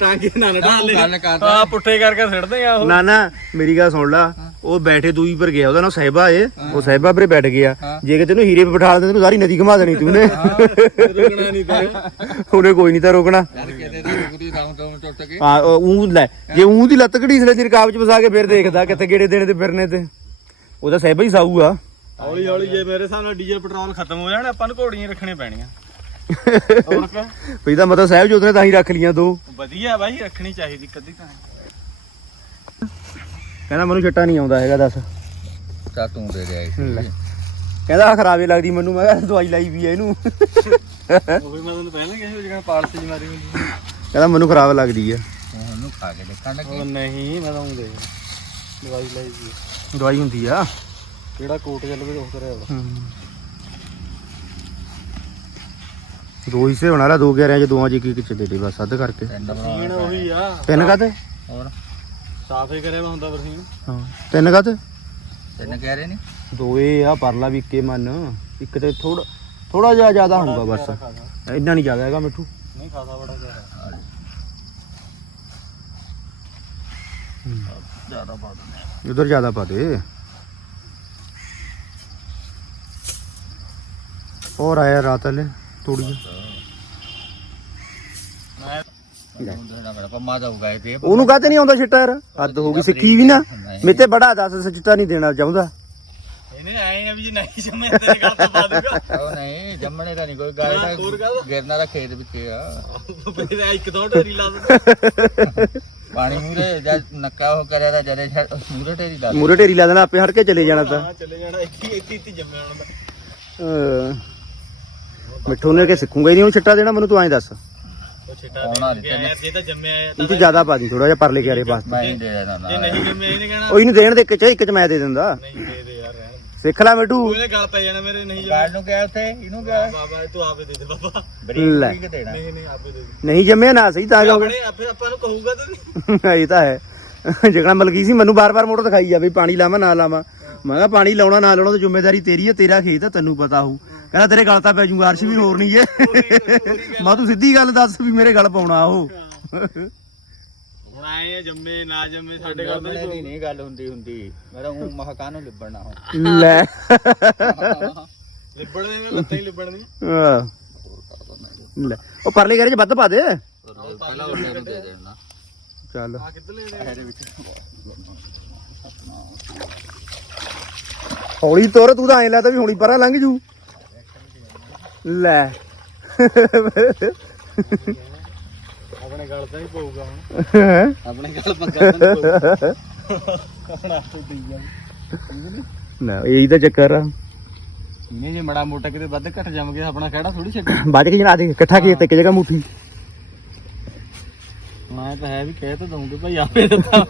ਟਾਂਗੇ ਨਾ? ਉਹ ਗੱਲ ਕਰਦਾ। ਹਾਂ ਪੁੱਠੇ ਕਰਕੇ ਸਿੱਟਦੇ ਆ ਉਹ। ਨਾ ਨਾ ਮੇਰੀ ਗੱਲ ਸੁਣ ਲਾ। ਉਹ ਬੈਠੇ ਦੂਈ ਪਰ ਗਿਆ ਉਹਦਾ ਨਾਮ ਸਾਹਿਬਾ ਏ। ਉਹ ਸਾਹਿਬਾ ਪਰੇ ਬੈਠ ਗਿਆ। ਜੇ ਕਿ ਤੈਨੂੰ ਹੀਰੇ ਪੇ ਬਿਠਾ ਦਿੰਦੇ ਤੈਨੂੰ ਸਾਰੀ ਨਦੀ ਘੁਮਾ ਦੇਣੀ ਤੂੰ ਨੇ। ਰੁਕਣਾ ਨਹੀਂ ਤੇ [laughs] ਉਹਨੇ ਕੋਈ ਨਹੀਂ ਤਾਂ ਰੋਕਣਾ। ਕੇ ਆ ਉਹ ਲੈ ਜੇ ਉਹ ਦੀ ਲੱਤ ਘੜੀਸ ਲੈ ਤੇਰੀ ਕਾਬ ਚ ਫਸਾ ਕੇ ਫਿਰ ਦੇਖਦਾ ਕਿੱਥੇ ਗੇੜੇ ਦੇਣੇ ਤੇ ਫਿਰਨੇ ਤੇ। ਉਹਦਾ ਸਾਹਿਬਾ ਹੀ ਸਾਊ ਆ। ਹੌਲੀ ਹੌਲੀ ਜੇ ਮੇਰੇ ਹਿਸਾਬ ਨਾਲ ਡੀਜ਼ਲ ਪੈਟਰੋਲ ਖਤਮ ਹੋ ਜਾਣ ਆਪਾਂ ਨੂੰ ਘੋੜੀਆਂ ਰੱਖਣੀਆਂ ਪੈਣੀਆਂ। ਹੋਰ ਵੀ [laughs] ਤਾਂ ਮਤਲਬ ਸਾਹਿਬ ਜੋਤ ਨੇ ਤਾਂ ਹੀ ਰੱਖ ਲੀਆਂ ਦੋ। ਵਧੀਆ ਬਾਈ ਰੱਖਣੀ ਚਾਹੀਦੀ ਕਦੀ ਤਾਂ। ਕਹਿੰਦਾ ਮੈਨੂੰ ਛੱਟਾ ਨਹੀਂ ਆਉਂਦਾ ਹੈਗਾ ਦੱਸ। ਚਾ ਤੂੰ ਦੇ ਦੇ ਆਈ ਲੈ। ਕਹਿੰਦਾ ਖਰਾਬੇ ਲੱਗਦੀ ਮੈਨੂੰ ਮੈਂ ਕਿਹਾ ਦਵਾਈ ਲਾਈ ਵੀ ਆ ਇਹਨੂੰ। ਉਹ ਵੀ ਮੈਂ ਤੁਹਾਨੂੰ ਪਹਿਲਾਂ ਕਿਹਾ ਸੀ ਜਿਹੜਾ ਪਾਲਸੀ ਮਾਰੀ ਹੁੰਦੀ ਕਹਿੰਦਾ ਮੈਨੂੰ ਖਰਾਬ ਲੱਗਦੀ ਆ। ਉਹਨੂੰ ਖਾ ਕੇ ਦੇਖਣ ਲੱਗੇ। ਉਹ ਨਹੀਂ ਮੈਂ ਤਾਂ ਉਹ ਦੇਖ ਦਵਾਈ ਲਈ ਸੀ। ਦਵਾਈ ਹੁੰਦੀ ਆ। ਕਿਹੜਾ ਕੋਟ ਚੱਲ ਵੀ ਉਹ ਕਰਿਆ ਵਾ। ਦੋ ਹਿੱਸੇ ਬਣਾ ਲਾ ਦੋ ਗਿਆਰਿਆਂ ਚ ਦੋਵਾਂ ਚ ਇੱਕ ਇੱਕ ਚ ਦੇ ਦੇ ਬਸ ਅੱਧ ਕਰਕੇ। ਸੀਨ ਉਹੀ ਆ। ਤਿੰਨ ਕਾਤੇ ਹੋਰ? ਸਾਫ਼ ਹੀ ਕਰਿਆ ਵਾ ਹੁੰਦਾ ਵਰਸੀਨ ਹਾਂ। ਤਿੰਨ ਕਾਤੇ ਤਿੰਨ ਕਹਿ ਰਹੇ ਨੇ। ਦੋਏ ਆ ਪਰਲਾ ਵੀ ਇੱਕੇ ਮਨ। ਇੱਕ ਤੇ ਥੋੜਾ ਥੋੜਾ ਜਿਹਾ ਜ਼ਿਆਦਾ ਹੋਊਗਾ ਬਸ। ਇੰਨਾ ਨਹੀਂ ਜ਼ਿਆਦਾ ਹੈਗਾ ਮਿੱਠੂ। ਨਹੀਂ ਖਾਸਾ ਬੜਾ ਜ਼ਿਆਦਾ ਜ਼ਿਆਦਾ ਪਾ ਦਿੰਦੇ ਉਧਰ ਜ਼ਿਆਦਾ ਪਾ ਦੇ। ਹੋਰ ਆਇਆ ਰਾਤ ਵਾਲੇ ਥੋੜੀ ਆ ਮੇਰਾ ਪੰਮਾ ਦਾ ਉਗਾਏ ਤੇ ਉਹਨੂੰ ਕਾਹਤੇ ਨਹੀਂ ਆਉਂਦਾ ਛਿੱਟਾ ਯਾਰ? ਹੱਦ ਹੋ ਗਈ ਸਿੱਖੀ ਵੀ ਨਾ। ਮੇਤੇ ਬੜਾ ਦੱਸ ਸੱਚਤਾ ਨਹੀਂ ਦੇਣਾ ਚਾਹੁੰਦਾ ਇਹਨੇ ਆਏ ਵੀ ਜੇ ਨਹੀਂ ਜੰਮੇ ਤੇ ਗੱਲ ਤੋਂ ਬਾਅਦ ਉਹ ਨਹੀਂ ਜੰਮਣੇ ਦਾ ਨਹੀਂ ਕੋਈ ਗੱਲ? ਦਾ? ਗਿਰਨਾ ਦਾ ਖੇਤ ਵਿੱਚ ਆ। ਫਿਰ ਇੱਕ ਦੋ ਢੇਰੀ ਲਾ ਦਿੰਦੇ। ਪਾਣੀ ਮੂਰੇ ਜਦ ਨੱਕਾ ਉਹ ਕਰਿਆ ਤਾਂ ਜਦੇ ਮੂਰੇ ਢੇਰੀ ਲਾ ਮੂਰੇ ਢੇਰੀ ਲਾ ਦੇਣਾ ਆਪੇ ਹਟ ਕੇ ਚਲੇ ਜਾਣਾ ਤਾਂ। ਹਾਂ ਚੱਲੇ ਜਾਣਾ ਇੱਕ ਹੀ ਇੱਕ ਹੀ ਜੰਮਿਆ ਹੁਣ ਅਹ, ਮਿੱਠੂ ਨੇ ਕਿ ਸਿੱਖੂਗਾ ਹੀ ਨਹੀਂ ਉਹਨੂੰ ਛਿੱਟਾ ਦੇਣਾ ਮੈਨੂੰ ਤੂੰ ਐਂ ਦੱਸ। ਉਹ ਛਿੱਟਾ ਆਉਣਾ ਦੇ ਨੀ ਗਿਆ ਯਾਰ ਜੇ ਤਾਂ ਜੰਮਿਆ ਆ ਇਹ ਚ ਜ਼ਿਆਦਾ ਪਾ ਦੀ ਥੋੜਾ ਜਿਹਾ ਪਰਲੇ ਕਿਆਰੇ ਪਾਸ ਮੈਂ ਨਹੀਂ ਦੇ ਜੇ ਨਹੀਂ ਜੰਮਿਆ ਇਹਨੇ ਕਹਿਣਾ। ਉਹ ਇਹਨੂੰ ਦੇਣ ਦੇ ਇੱਕ ਚ ਇੱਕ ਚ ਮੈਂ ਦੇ ਦਿੰਦਾ। ਨਹੀਂ ਦੇ ਦੇ ਯਾਰ ਰਹਿਣ ਦੇ। ਸਿੱਖ ਲੈ ਮਿੱਠੂ ਉਹਨੇ ਗੱਲ ਪੈ ਜਾਣਾ ਮੇਰੇ ਨਹੀਂ ਜੰਮਿਆ। ਗਾਰਡ ਨੂੰ ਕਿਹਾ ਉੱਥੇ ਇਹਨੂੰ ਕਿਹਾ। ਬਾਬਾ ਤੂੰ ਆਪੇ ਦੇ ਦੇ ਬਾਬਾ। ਬਰੀਕ ਲੈ। ਬਰੀਕ ਦੇਣਾ। ਨਹੀਂ ਨਹੀਂ ਆਪੇ ਦੇ ਦੇ। ਨਹੀਂ ਜੰਮਿਆ ਨਾ ਸਹੀ ਤਾਂ ਆਪਣੇ ਆਪੇ ਆਪਾਂ ਨੂੰ ਕਹੂਗਾ ਤਾਂ ਇਹ ਤਾਂ ਹੈ। ਜਿਹੜਾ ਮਲਕੀ ਸੀ ਮੈਨੂੰ ਬਾਰ-ਬਾਰ ਮੋਟਰ ਦਿਖਾਈ ਜਾਵੇ ਪਾਣੀ ਲਾਵਾਂ ਨਾ ਲਾਵਾਂ। ਮੈਂ ਕਿਹਾ ਪਾਣੀ ਲਾਉਣਾ ਨਾ ਲਾਉਣਾ ਤਾਂ ਜ਼ਿੰਮੇਵਾਰੀ ਤੇਰੀ ਹੈ ਤੇਰਾ ਖੇਤ ਹੈ ਤੈਨੂੰ ਪਤਾ ਹੋਊ। ਕਹਿੰਦਾ ਤੇਰੇ ਗਲ ਤਾਂ ਪੈ ਜੂਗਾ ਅਰਸ਼ ਵੀ ਹੋਰ ਨਹੀਂ ਜੇ। ਮੈਂ ਤੂੰ ਸਿੱਧੀ ਗੱਲ ਦੱਸ ਵੀ ਮੇਰੇ ਗਲ ਪਾਉਣਾ ਉਹ। ਹੁਣ ਆਏ ਆ ਜੰਮੇ ਨਾ ਜੰਮੇ ਸਾਡੇ ਗੱਲ ਜੰਮਣੇ ਦੀ ਨਹੀਂ ਗੱਲ ਹੁੰਦੀ ਹੁੰਦੀ। ਮੇਰਾ ਉਹ ਮਹਕਾ ਨੂੰ ਲਿਬੜਨਾ ਹੋ ਲੈ। ਲੱਤਾਂ ਹੀ ਲਿਬੜਨੀ। ਲੈ। ਉਹ ਪਰਲੇ ਘਰੇ ਚ ਵੱਧ ਪਾ ਦੇ। ਪਹਿਲਾਂ ਉਹਨੇ ਨੂੰ ਦੇ ਦੇਣਾ। ਚੱਲ। ਆ ਕਿੱਧਰ ਲੈ ਰਹੇ ਇਹਦੇ ਵਿੱਚ ਹੌਲੀ ਤੁਰ ਤੂੰ ਤਾਂ ਐਂ ਲੱਗਦਾ ਵੀ ਹੁਣੀ ਪਰਾਂ ਲੰਘ ਜੂ। ਲੈ। ਆਪਣੇ ਗੱਲ ਤਾਂ ਹੀ ਪਊਗਾ ਹੁਣ? ਆਪਣੇ ਗੱਲ ਪੰਗਾ ਤਾਂ ਨਹੀਂ ਪਊਗਾ। ਆਪਣਾ ਆਪੇ ਪਈ ਜਾ। ਲੈ ਇਹੀ ਤਾਂ ਚੱਕਰ ਆ। ਇਹਨੇ ਜੇ ਮੜਾ ਮੋਟਾ ਕਿਤੇ ਵੱਧ ਘਟ ਜੰਮ ਗਿਆ ਆਪਣਾ ਖੜਾ ਥੋੜੀ ਛੱਡ। ਬਾਜ ਕੇ ਜਣਾ ਦੇ ਇਕੱਠਾ ਖੇਤ ਇੱਕ ਜਗ੍ਹਾ ਮੁੱਠੀ। ਮੈਂ ਤਾਂ ਹੈ ਵੀ ਕਹਿ ਤਾਂ ਦਊਂਗੇ ਭਾਈ ਆਪੇ ਦਿੱਤਾ।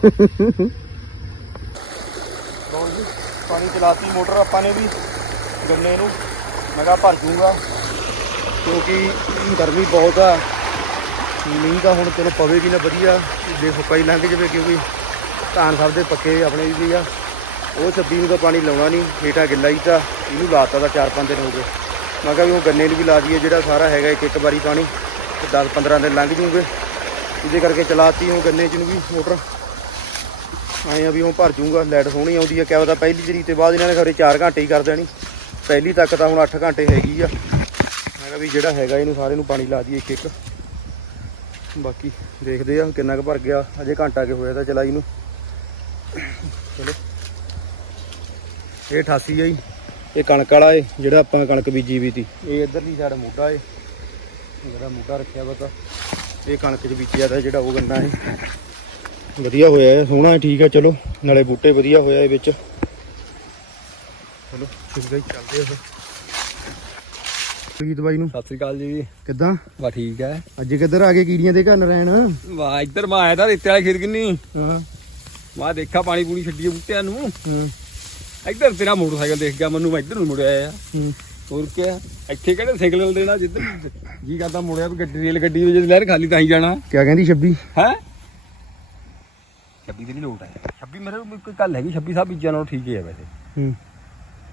ਪਾਣੀ ਚਲਾਤੀ ਮੋਟਰ ਆਪਾਂ ਨੇ ਵੀ। ਗੰਨੇ ਨੂੰ ਮੈਂ ਕਿਹਾ ਭਰ ਜੂਗਾ ਕਿਉਂਕਿ ਗਰਮੀ ਬਹੁਤ ਆ। ਮੀਂਹ ਤਾਂ ਹੁਣ ਚਲੋ ਪਵੇ ਵੀ ਨਾ ਵਧੀਆ। ਜੇ ਸੁੱਕਾ ਹੀ ਲੰਘ ਜਾਵੇ ਕਿਉਂਕਿ ਧਾਨ ਸਾਹਿਬ ਦੇ ਪੱਕੇ ਆਪਣੇ ਵੀ ਆ। ਉਹ 26 ਨੂੰ ਤਾਂ ਪਾਣੀ ਲਾਉਣਾ ਨਹੀਂ, ਹੇਠਾਂ ਗਿੱਲਾ ਹੀ ਤਾਂ ਇਹਨੂੰ ਲਾਤਾ ਤਾਂ 4-5 ਦਿਨ ਹੋ ਗਏ। ਮੈਂ ਕਿਹਾ ਵੀ ਉਹ ਗੰਨੇ ਨੂੰ ਵੀ ਲਾ ਦਈਏ ਜਿਹੜਾ ਸਾਰਾ ਹੈਗਾ ਇੱਕ ਇੱਕ ਵਾਰੀ ਪਾਣੀ, ਤੇ 10-15 ਦਿਨ ਲੰਘ ਜੂਗੇ ਇਹਦੇ ਕਰਕੇ ਚਲਾਤੀ ਹੁਣ ਗੰਨੇ ਚ ਨੂੰ ਵੀ ਮੋਟਰ। ਆਏ ਆ ਵੀ ਹੁਣ ਭਰ ਜੂਗਾ ਲਾਈਟ ਸੋਹਣੀ ਆਉਂਦੀ ਆ। ਕਿਆ ਪਤਾ ਪਹਿਲੀ ਤਰੀਕ ਤੇ ਬਾਅਦ ਇਹਨਾਂ ਨੇ ਖਰੇ 4 ਘੰਟੇ ਹੀ ਕਰ ਦੇਣੀ। ਪਹਿਲੀ ਤੱਕ ਤਾਂ ਹੁਣ 8 ਘੰਟੇ ਹੈਗੀ ਆ। ਵੀ ਜਿਹੜਾ ਹੈਗਾ ਇਹਨੂੰ ਸਾਰੇ ਨੂੰ ਪਾਣੀ ਲਾ ਦਈਏ ਇੱਕ ਇੱਕ ਬਾਕੀ ਦੇਖਦੇ ਆ ਕਿੰਨਾ ਕੁ ਭਰ ਗਿਆ। ਅਜੇ ਘੰਟਾ ਕੇ ਹੋਇਆ ਤਾਂ ਚਲਾ ਇਹਨੂੰ ਚਲੋ। ਇਹ 88 ਆ ਜੀ। ਇਹ ਕਣਕ ਵਾਲਾ ਏ ਜਿਹੜਾ ਆਪਾਂ ਕਣਕ ਬੀਜੀ ਵੀ ਤੀ। ਇਹ ਇਧਰਲੀ ਸਾਈਡ ਮੋਢਾ ਏ। ਜਿਹੜਾ ਮੋਢਾ ਰੱਖਿਆ ਵਾ ਤਾਂ। ਇਹ ਕਣਕ ਚ ਬੀਜਿਆ ਤਾਂ ਜਿਹੜਾ ਉਹ ਗੰਨਾ ਏ। ਵਧੀਆ ਹੋਇਆ ਹੈ ਸੋਹਣਾ ਠੀਕ ਹੈ ਚਲੋ। ਨਾਲੇ ਬੂਟੇ ਵਧੀਆ ਹੋਇਆ ਇਹ ਵਿੱਚ। ਚਲੋ ਠੀਕ ਹੈ ਜੀ, ਚੱਲਦੇ ਆ ਫਿਰ। ਗੀਤ ਬਾਈ ਨੂੰ? ਸਤਿ ਸ੍ਰੀ ਅਕਾਲ ਜੀ। ਕਿੱਦਾਂ? ਵਾ ਠੀਕ ਹੈ। ਅੱਜ ਕਿੱਧਰ ਆ ਗਏ ਕੀੜੀਆਂ ਦੇ ਘਰ ਰਹਿਣ? ਵਾ ਇੱਧਰ ਮੈਂ ਆਇਆ ਤਾਂ ਰੇਤੇ ਵਾਲੇ ਖੇਤ ਕਿੰਨੀ। ਹਾਂ। ਮੈਂ ਦੇਖਾ ਪਾਣੀ ਪੂਣੀ ਛੱਡੀਏ ਬੂਟਿਆਂ ਨੂੰ। ਹਾਂ। ਇੱਧਰ ਤੇਰਾ ਮੋਟਰਸਾਈਕਲ ਦੇਖ ਗਿਆ ਮੈਨੂੰ ਮੈਂ ਇੱਧਰ ਨੂੰ ਮੁੜਿਆ ਆ। ਹੂੰ। ਹੋਰ ਕੀ ਇੱਥੇ ਕਿਹੜੇ ਸਿਗਨਲ ਦੇਣਾ ਜਿੱਧਰ ਜੀ ਕਰਦਾ ਮੁੜਿਆ ਵੀ ਗੱਡੀ ਰੇਲ ਗੱਡੀ ਵਿੱਚ ਲਹਿਰ ਖਾਲੀ ਤਾਂ ਹੀ ਜਾਣਾ। ਕਿਆ ਕਹਿੰਦੀ ਛੱਬੀ? ਹੈ? 26 ਦੀ ਨਹੀਂ ਲੋਟ ਹੈ। 26 ਮੇਰੇ ਕੋਈ ਗੱਲ ਹੈਗੀ 26 ਸਾਹਿਬ ਬੀਜਾਂ ਨਾਲੋਂ ਠੀਕ ਹੀ ਹੈ ਵੈਸੇ। ਹੂੰ।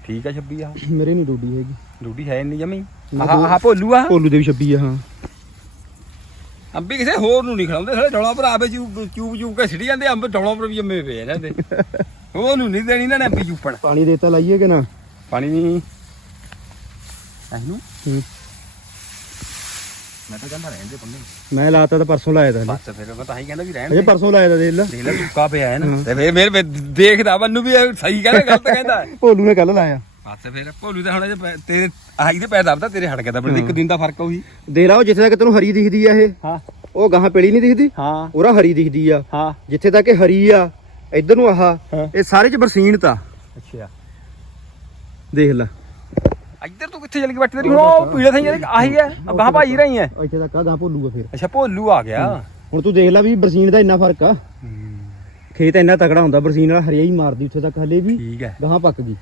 ਠੀਕ ਹੈ 26 ਆ? ਮੇਰੇ ਨਹੀਂ ਡੋਡੀ ਹੈਗੀ। ਡੂਡੀ ਹੈ ਨਹੀਂ ਜਮੀ? ਆਹ ਆਹ ਭੋਲੂ ਆ? ਭੋਲੂ ਦੇ ਵੀ ਛੱਬੀ ਆ ਹਾਂ। ਅੰਬੀ ਕਿਸੇ ਹੋਰ ਨੂੰ ਨਹੀਂ ਖਿਲਾਉਂਦੇ ਸਾਰੇ ਡੋਲਾ ਭਰਾ ਵੇ ਚੂਬ ਚੂਬ ਚੂਬ ਕੇ ਸਿੱਟੀ ਜਾਂਦੇ ਅੰਬ ਡੋਲਾ ਪਰ ਵੀ ਜੰਮੇ ਪਏ ਆ ਇਹਨਾਂ ਦੇ [laughs] ਉਹਨੂੰ ਨਹੀਂ ਦੇਣੀ ਨਾ ਅੰਬੀ ਚੂਪਣ। ਪਾਣੀ ਦੇਤਾ ਲਾਈਏ ਕਿ ਨਾ? ਪਾਣੀ ਨਹੀਂ। ਇਹਨੂੰ? ਹੂੰ। ਮੈਂ ਤਾਂ ਕਹਿੰਦਾ ਰਹਿਣ ਦੇ ਪੰਨੇ ਮੈਂ ਲਾਤਾ ਤਾਂ ਪਰਸੋਂ ਲਾਇਆ ਤਾਂ ਬਸ ਫਿਰ ਮੈਂ ਤਾਂ ਹੀ ਕਹਿੰਦਾ ਵੀ ਰਹਿਣ ਅਜੇ ਪਰਸੋਂ ਲਾਇਆ ਤਾਂ ਦੇਖ ਲੈ। ਦੇਖ ਲੈ ਪਿਆ ਹੈ ਨਾ। ਤੇ ਫਿਰ ਮੇਰੇ ਦੇਖਦਾ ਮੈਨੂੰ ਵੀ ਸਹੀ ਕਹਿੰਦਾ ਗਲਤ ਕਹਿੰਦਾ। ਭੋਲੂ ਨੇ ਕੱਲ ਲਾਇਆ। ਬਸ ਫਿਰ ਭੋਲੂ ਤਾਂ ਹੁਣ ਇਹਦੇ ਪੈ- ਤੇਰੇ ਆਹੀ ਤੇ ਪੈਰ ਦਬਦਾ ਤੇਰੇ ਹਟ ਗਿਆ ਤਾਂ ਬੜੇ ਇੱਕ ਦਿਨ ਦਾ ਫ਼ਰਕ ਉਹੀ। ਦੇਖ ਲਾ ਉਹ ਜਿੱਥੇ ਤੱਕ ਤੈਨੂੰ ਹਰੀ ਦਿਖਦੀ ਆ ਇਹ ਹਾਂ। ਉਹ ਗਾਹਾਂ ਪੇਲੀ ਨਹੀਂ ਦਿਖਦੀ? ਹਾਂ। ਉਹਰਾ ਹਰੀ ਦਿਖਦੀ ਆ। ਹਾਂ। ਜਿੱਥੇ ਤੱਕ ਇਹ ਹਰੀ ਆ ਇੱਧਰ ਨੂੰ ਆਹ। ਇਹ ਸਾਰੇ ਚ ਬਰਸੀਨ ਤਾ। ਅੱਛਾ। ਦੇਖ ਲੈ। ਇੱਧਰ ਤੂੰ ਕਿੱਥੇ ਚਲ ਗਈ? ਬੱਟੀ ਤੇਰੀ ਹੁਣ ਉਹ ਪੀਲੇ ਥਾਂ ਜਿਹੜੀ ਆਹੀ ਹੈ। ਗਾਹ ਭਾਈ ਰਹੀ ਹੈ। ਇੱਥੇ ਤੱਕ ਗਾਹ ਭੋਲੂ ਆ ਫਿਰ। ਅੱਛਾ ਭੋਲੂ ਆ ਗਿਆ। ਹੁਣ ਤੂੰ ਦੇਖ ਲੈ ਵੀ ਬਰਸੀਨ ਦਾ ਇੰਨਾ ਫ਼ਰਕ ਆ। ਖੇਤ ਇੰਨਾ ਤਕੜਾ ਹੁੰਦਾ ਬਰਸੀਨ ਨਾਲ ਹਰਿਆਈ ਮਾਰਦੀ ਉੱਥੇ ਤੱਕ ਹਲੇ ਵੀ ਠੀਕ ਹੈ। ਗਾਹਾਂ ਪੱਕ ਗਈ।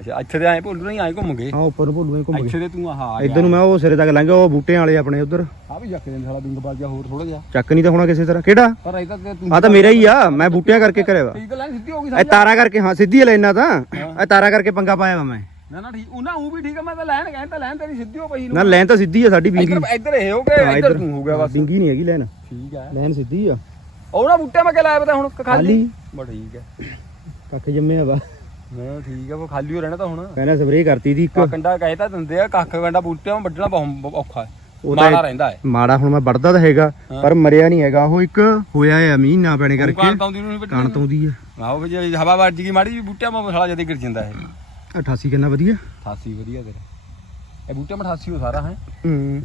ਅੱਛਾ ਇੱਥੇ ਤੇ ਆਏ ਭੋਲੂ ਨਹੀਂ ਆਏ ਘੁੰਮ ਗਏ। ਹਾਂ ਉੱਪਰ ਨੂੰ ਭੋਲੂ ਐ ਘੁੰਮ ਇੱਥੇ ਗਏ ਤੇ ਤੂੰ ਆਹ ਆ ਇੱਧਰ ਨੂੰ ਮੈਂ ਉਹ ਸਿਰੇ ਤੱਕ ਲੰਘਿਆ ਉਹ ਬੂਟਿਆਂ ਵਾਲੇ ਆਪਣੇ ਉਧਰ। ਆ ਵੀ ਜੱਕ ਦੇ ਸਾਲਾ ਬਿੰਗ ਬਾਜ ਗਿਆ ਹੋਰ ਥੋੜਾ ਜਿਹਾ। ਚੱਕ ਨਹੀਂ ਤਾਂ ਹੋਣਾ ਕਿਸੇ ਤਰ੍ਹਾਂ। ਕਿਹੜਾ? ਪਰ ਇਹ ਤਾਂ ਤੂੰ ਆ ਤਾਂ ਮੇਰਾ ਹੀ ਆ ਮੈਂ ਬੂਟਿਆਂ ਕਰਕੇ ਕਰਿਆ ਵਾ। ਇਹ ਤਾਂ ਲੈਣ ਸਿੱਧੀ ਹੋ ਗਈ ਇਹ ਤਾਰਾ ਕਰਕੇ ਹਾਂ ਸਿੱਧੀ ਲੈਣਾ ਤਾਂ। ਇਹ ਤਾਰਾ ਕਰਕੇ ਪੰਗਾ ਪਾਇਆ ਵਾ ਮੈਂ। ਨਾ ਨਾ ਠੀਕ ਉਹਨਾਂ ਉਹ ਵੀ ਠੀਕ ਹੈ ਮੈਂ ਤਾਂ ਲੈਣ ਕਹਿੰਦਾ ਲੈਣ ਤੇਰੀ ਸਿੱਧੀ ਹੋ ਪਈ ਨਾ ਲੈਣ ਤਾਂ ਸਿੱਧੀ ਆ ਸਾਡੀ ਬਿੰਗੀ ਇੱਧਰ ਇੱਧਰ ਇਹ ਹੋ ਹਾਂ, ਇੱਧਰ ਤੂੰ ਹੋ ਗਿਆ ਬਸ। ਬਿੰਗੀ ਨਹੀਂ ਹੈਗੀ ਲੈਣ। ਠੀਕ ਹੈ ਲੈਣ ਸਿੱਧੀ ਆ। ਉਹ ਨਾ ਬੂਟੇ ਮੈਂ ਕਿ ਲਾਇਆ ਪਤਾ ਹੁਣ ਖਾਲੀ। ਬਸ ਠੀਕ ਹੈ ਕੱਖ ਜੰਮਿਆ ਵਾ ਨਾ ਠੀਕ ਹੈ ਉਹ ਖਾਲੀ ਹੋ ਰਹਿਣਾ ਤਾਂ ਹੁਣ। ਕਹਿੰਦਾ ਸਪਰੇਅ ਕਰਤੀ ਦੀ ਇੱਕ। ਕੰਡਾ ਕਹੇ ਤਾਂ ਦਿੰਦੇ ਆ ਕੱਖ ਕੰਡਾ ਬੂਟਿਆਂ ਨੂੰ ਵੱਢਣਾ ਬਹੁਤ ਔਖਾ ਹੈ। ਮਾੜਾ ਰਹਿੰਦਾ ਹੈ। ਮਾੜਾ ਹੁਣ ਮੈਂ ਵੜਦਾ ਤਾਂ ਹੈਗਾ ਪਰ ਮਰਿਆ ਨਹੀਂ ਹੈਗਾ। ਉਹ ਇੱਕ ਹੋਇਆ ਆ ਮੀਂਹ ਨਾ ਪੈਣੇ ਕਰਕੇ। ਕਾਣ ਤਾਉਂਦੀ ਨੂੰ ਨਹੀਂ ਵੱਢਣੀ। ਕਣ ਤੋਂਦੀ ਆ। ਆਹੋ ਫਿਰ ਜੇ ਹਵਾ ਵੱਜ ਗਈ ਮਾੜੀ ਵੀ ਬੂਟਿਆਂ ਮਾ ਸਾਲਾ ਜਦੇ ਗਿਰ ਜਾਂਦਾ ਹੈ 88 ਕਿੰਨਾ ਵਧੀਆ? 88 ਵਧੀਆ ਤੇਰਾ। ਇਹ ਬੂਟੇ ਮਾ 88 ਹੋ ਸਾਰਾ ਹੈ? ਹੂੰ।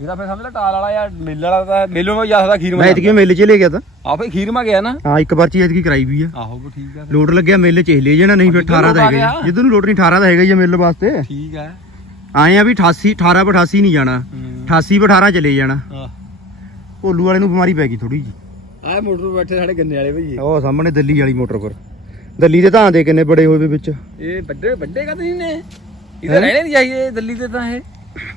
ਇਹਦਾ ਫਿਰ ਸਮਝ ਲੈ ਟਾਲ ਵਾਲਾ ਜਾਂ ਮੇਲ ਵਾਲਾ ਤਾਂ ਮੇਲੋਂ ਮੈਂ ਜ਼ਿਆਦਾ ਖੀਰ ਮੈਂ ਇਤਕੀ ਮੇਲੇ 'ਚ ਲੈ ਗਿਆ ਤਾਂ। ਆ ਫੇ ਖੀਰ ਮਾ ਗਿਆ ਨਾ। ਹਾਂ ਇੱਕ ਪਰਚੀ ਇਤਕੀ ਕਰਾਈ ਵੀ ਆ। ਆਹੋ ਵੀ ਠੀਕ ਹੈ ਲੋਡ ਲੱਗਿਆ ਮੇਲੇ 'ਚ ਇਹ ਲੈ ਜਾਣਾ ਨਹੀਂ ਫਿਰ ਜਿੱਧਰ 18 ਦਾ ਆ ਹੈਗਾ। ਜੀ। ਜਿੱਧਰ ਨੂੰ ਲੋਡ ਨਹੀਂ 18 ਦਾ ਹੈਗਾ ਆ ਮੇਲੇ ਵਾਸਤੇ। ਠੀਕ ਹੈ ਆਏ ਆ ਵੀ 88 18 ਪਰ 88 ਨਹੀਂ ਜਾਣਾ। 88 ਪਰ 18 ਚਲੇ ਜਾਣਾ। ਭੋਲੂ ਵਾਲੇ ਨੂੰ ਬਿਮਾਰੀ ਪੈ ਗਈ ਥੋੜੀ ਜੀ ਆਹ ਮੋਟਰ ਬੈਠੇ ਸਾਡੇ ਗੰਨੇ ਵਾਲੇ ਭਈਏ। ਉਹ ਸਾਹਮਣੇ ਦਿੱਲੀ ਵਾਲੀ ਮੋਟਰ ਪਰ। ਦਿੱਲੀ ਦੇ ਧਾਂ ਦੇ ਕਿੰਨੇ ਬੜੇ ਹੋਏ ਵੇ ਵਿੱਚ। ਇਹ ਵੱਡੇ ਵੱਡੇ ਕਦ ਨਹੀਂ ਨੇ? ਇਹਦੇ ਰਹਿਣੇ ਨਹੀਂ ਚਾਹੀਏ ਦਿੱਲੀ ਤੇ ਤਾਂ ਇਹ।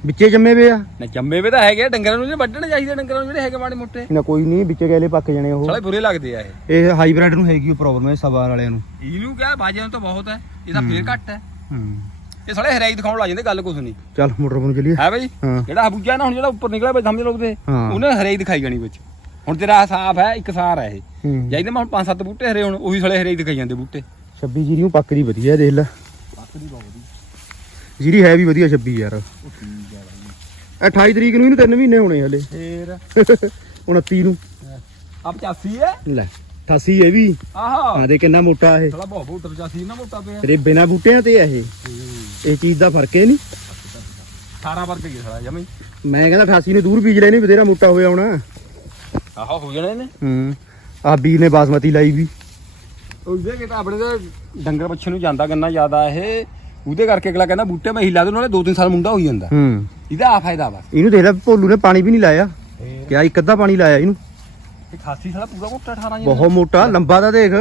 ਵਿੱਚੇ ਜੰਮੇ ਵੇ ਆ। ਨਾ ਜੰਮੇ ਵੇ ਤਾਂ ਹੈਗੇ ਆ, ਡੰਗਰਾਂ ਨੂੰ ਜਿਹੜੇ ਵੱਢਣੇ ਚਾਹੀਦੇ ਡੰਗਰਾਂ ਨੂੰ ਜਿਹੜੇ ਹੈਗੇ ਮਾੜੇ ਮੋਟੇ। ਨਾ ਕੋਈ ਨਹੀਂ ਵਿੱਚੇ ਗੈਲੇ ਪੱਕ ਜਾਣੇ ਉਹ। ਸਾਲੇ ਬੁਰੇ ਲੱਗਦੇ ਆ ਇਹ। ਇਹ ਹਾਈਬ੍ਰਿਡ ਨੂੰ ਹੈਗੀ ਉਹ ਪ੍ਰੋਬਲਮ ਹੈ ਸਵਾਰ ਵਾਲਿਆਂ ਨੂੰ। ਇਹਨੂੰ ਕਿਹਾ ਬਾਜਿਆਂ ਨੂੰ ਤਾਂ ਬਹੁਤ ਹੈ ਇਹ ਤਾਂ ਫੇਰ ਘੱਟ ਹੈ ਹੂੰ। ਇਹ ਸਾਲੇ ਹਰਾਈ ਦਿਖਾਉਣ ਲੱਗ ਜਾਂਦੇ ਗੱਲ ਕੁਛ ਨਹੀਂ। ਚੱਲ ਮੋਟਰ ਨੂੰ ਚੱਲੀਏ। ਹੈ ਬਈ? ਹਾਂ। ਜਿਹੜਾ ਹਬੂਜਾ ਨਾ ਹੁਣ ਜਿਹੜਾ ਉੱਪਰ ਨਿਕਲਿਆ ਬਈ ਸਮਝ ਲਓ ਉਹਦੇ ਹਾਂ। ਉਹਨੇ ਹਰਾਈ ਦਿਖਾਈ ਜਾਣੀ ਵਿੱਚ। ਹੁਣ ਤੇਰਾ ਸਾਫ਼ ਹੈ ਇੱਕ ਸਾਰ ਹੈ ਇਹ। ਹੂੰ। ਜਾਈਦੇ ਮੈਂ ਹੁਣ ਪੰਜ ਸੱਤ ਬੂਟੇ ਹਰੇ ਹੁਣ ਉਹੀ ਸਾਲੇ ਹਰਾਈ ਦਿਖਾਈ ਜਾਂਦੇ ਬੂਟੇ। 26 ਜੀਰੀ ਨੂੰ ਪੱਕਦੀ ਵਧੀਆ ਦੇਖ ਲੈ। ਜੀਰੀ ਹੈ ਵੀ ਵਧੀਆ 26 ਯਾਰ। 28 ਤਰੀਕ ਨੂੰ ਇਹਨੂੰ 3 ਮਹੀਨੇ ਹੋਣੇ ਹਲੇ। ਫੇਰ? [laughs] 29 ਨੂੰ। ਆ 85 ਹੈ? ਲੈ 88 ਇਹ ਵੀ। ਆਹਾ। ਆ ਦੇ ਕਿੰਨਾ ਮੋਟਾ ਇਹ। ਸਾਲਾ ਬਹੁਤ ਬਹੁਤ 85 ਨਾ ਮੋਟਾ ਪਿਆ। ਤੇਰੇ ਬਿਨਾ ਬੂਟਿਆਂ ਤੇ ਆ ਇਹ। ਇਹ ਚੀਜ਼ ਦਾ ਫ਼ਰਕ ਹੈ ਨਹੀਂ। 18 ਵਰਗ ਗਿਆ ਸਾਲਾ ਜਮੀ ਮੈਂ ਕਹਿੰਦਾ 88 ਨੇ ਦੂਰ ਬੀਜ ਲੈਣੀ ਬਥੇਰਾ ਮੋਟਾ ਹੋਇਆ ਹੋਣਾ। ਆਹਾ ਹੋ ਜਾਣੇ ਨੇ ਹੂੰ। ਆ ਵੀਰ ਨੇ ਬਾਸਮਤੀ ਲਾਈ ਵੀ। ਉਹਦੇ ਕਿ ਤਾਂ ਆਪਣੇ ਤੇ ਡੰਗਰ ਬੱਚੇ ਨੂੰ ਜਾਂਦਾ ਗੰਨਾ ਜ਼ਿਆਦਾ ਇਹ। ਉਹਦੇ ਕਰਕੇ ਅਗਲਾ ਕਹਿੰਦਾ ਬੂਟੇ ਮੈਂ ਹਿਲਾ ਦੇ ਨਾਲੇ 2-3 ਸਾਲ ਮੁੰਡਾ ਹੋਈ ਜਾਂਦਾ। ਹੂੰ। ਇਹਦਾ ਆ ਫਾਇਦਾ ਵਾ। ਇਹਨੂੰ ਦੇਖ ਲੈ ਭੋਲੂ ਨੇ ਪਾਣੀ ਵੀ ਨਹੀਂ ਲਾਇਆ। ਕਿਆ ਇੱਕ ਅੱਧਾ ਪਾਣੀ ਲਾਇਆ ਇਹਨੂੰ। ਇਹ ਖਾਸੀ ਸਾਲਾ ਪੂਰਾ ਮੋਟਾ 18 ਜੀ ਬਹੁਤ ਮੋਟਾ ਲੰਬਾ ਦਾ ਦੇਖ।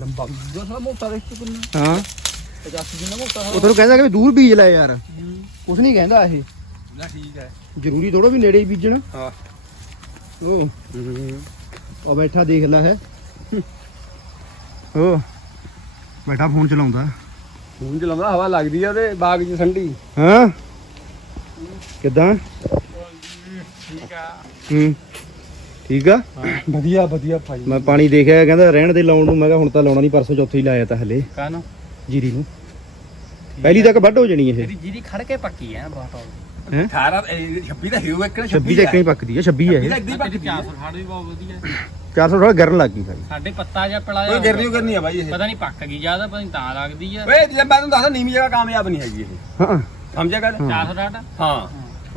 ਲੰਬਾ ਜੋ ਸਾਲਾ ਮੋਟਾ ਦੇਖ ਤੂੰ ਕਿੰਨਾ। ਹਾਂ। 85 ਜਿੰਨਾ ਮੋਟਾ ਉਹ ਤੈਨੂੰ ਕਹਿੰਦਾ ਕਿ ਦੂਰ ਬੀਜ ਲੈ ਯਾਰ। ਕੁਛ ਨਹੀਂ ਕਹਿੰਦਾ ਇਹ। ਨਾ ਠੀਕ ਹੈ। ਜ਼ਰੂਰੀ ਥੋੜਾ ਵੀ ਨੇੜੇ ਹੀ ਬੀਜਣ। ਹਾਂ। ਉਹ। ਉਹ ਬੈਠਾ ਦੇਖ ਲੈ ਹੈ। ਉਹ ਬੈਠਾ ਫੋਨ ਚਲਾਉਂਦਾ। ਹੁਣ ਚਲਾਉਂਦਾ ਹਵਾ ਲੱਗਦੀ ਆ ਉਹਦੇ ਬਾਗ 'ਚ ਠੰਡੀ ਹਾਂ। ਕਿੱਦਾਂ? ਠੀਕ ਆ। ਹੂੰ। ਠੀਕ ਆ? ਵਧੀਆ ਵਧੀਆ ਭਾਈ। ਮੈਂ ਪਾਣੀ ਦੇਖਿਆ ਕਹਿੰਦਾ ਰਹਿਣ ਦੇ ਲਾਉਣ ਨੂੰ। ਮੈਂ ਕਿਹਾ ਹੁਣ ਤਾਂ ਲਾਉਣਾ ਨਹੀਂ ਪਰਸੋਂ ਚੌਥੇ ਹੀ ਲਾਇਆ ਤਾਂ ਹਲੇ। ਕਾਨੂੰ ਜੀਰੀ ਨੂੰ। ਪਹਿਲੀ ਤੱਕ ਵੱਢ ਹੋ ਜਣੀ ਇਹ। ਇਹਦੀ ਜੀਰੀ ਖੜ ਕੇ ਪੱਕੀ ਹੈ ਬਹੁਤ ਹੈਂ? 18 ਇਹ 26 ਦਾ ਹੀਰੋ ਇੱਕ 26 ਦੇ ਇੱਕ ਨਹੀਂ ਪੱਕਦੀ ਆ 26 ਹੈ ਇਹ। ਇੱਦੀ ਪੱਕਦੀ ਆ। 460 ਵੀ ਬਹੁਤ ਵਧੀਆ 400 ਥੋੜਾ ਗਰਨ ਲੱਗ ਗਈ ਭਾਈ ਸਾਡੇ ਪੱਤਾ ਜਿਹਾ ਪਿਲਾ ਕੋਈ ਗਿਰਨੀ ਕਰਨੀ ਆ ਬਾਈ ਇਹ। ਪਤਾ ਨਹੀਂ ਪੱਕ ਗਈ ਜ਼ਿਆਦਾ ਪਤਾ ਨਹੀਂ ਤਾਂ ਲੱਗਦੀ ਆ। ਓਏ ਜੇ ਮੈਂ ਤੁਹਾਨੂੰ ਦੱਸਦਾ ਨੀਵੀਂ ਜਗ੍ਹਾ ਕਾਮਯਾਬ ਨਹੀਂ ਹੈਗੀ ਇਹ। ਹਾਂ। ਸਮਝਿਆ ਗੱਲ? 460 ਹਾਂ।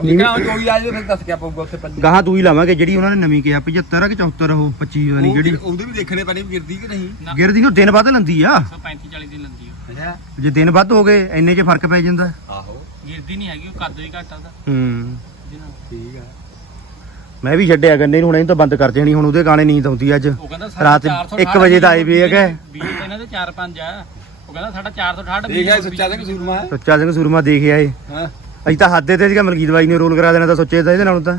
ਨੀਵੀਂ- ਨਿਕਾ ਜੋ ਵੀ ਆ ਜੇ ਫਿਰ ਦੱਸ ਕੇ ਪਊਗਾ ਉੱਥੇ ਪੰਜ ਗਾਹਾਂ ਤੂੰ ਹੀ ਲਾਵਾਂਗੇ ਜਿਹੜੀ ਉਹਨਾਂ ਨੇ ਨਵੀਂ ਕਿਹਾ 75 ਆ ਕਿ 74 ਉਹ 25 ਵਾਲੀ ਜਿਹੜੀ? ਉਹਦੇ ਵੀ ਦੇਖਣੇ ਪੈਣੇ ਵੀ ਗਿਰਦੀ ਕਿ ਨਹੀਂ? ਗਿਰਦੀ ਨੂੰ ਦਿਨ ਵੱਧ ਲੰਦੀ ਆ। 135 40 ਦੀ ਲੰਦੀ ਆ। ਅੱਛਾ। ਜੇ ਦਿਨ ਵੱਧ ਹੋ ਗਏ ਇੰਨੇ 'ਚ ਫ਼ਰਕ ਪੈ ਜਾਂਦਾ। ਆਹੋ। ਗਿਰਦੀ ਨਹੀਂ ਹੈਗੀ ਉਹ ਕੱਦ ਵੀ ਘੱਟ ਆ ਉਹਦਾ। ਹੂੰ। ਜਿਹਨਾਂ ਠੀਕ ਆ। ਮੈਂ ਵੀ ਛੱਡਿਆ ਗੰਨੇ ਨੂੰ ਹੁਣ ਇਹਨੂੰ ਤਾਂ ਬੰਦ ਕਰ ਦੇਣੀ ਹੁਣ ਉਹਦੇ ਗਾਣੇ ਨੀਂਦ ਆਉਂਦੀ ਅੱਜ। ਉਹ ਕਹਿੰਦਾ ਰਾਤ 1 ਵਜੇ ਦਾ ਆਏ ਵੀ ਹੈਗਾ। ਇਹਨਾਂ ਦੇ 4 5 ਆ। ਉਹ ਕਹਿੰਦਾ ਸਾਡਾ 460 ਦੇਖਿਆ ਸੱਚਾ ਸਿੰਘ ਸੂਰਮਾ। ਹੈ ਸੱਚਾ ਸਿੰਘ ਸੂਰਮਾ ਦੇਖਿਆ ਏ ਹਾਂ। ਅਸੀਂ ਤਾਂ ਹੱਦ ਤੇ ਸੀਗਾ ਮਲਕੀਤ ਬਾਈ ਨੇ ਰੋਲ ਕਰਾ ਦੇਣਾ ਤਾਂ ਸੋਚੇ ਤਾਂ ਇਹਦੇ ਨਾਲੋਂ ਤਾਂ।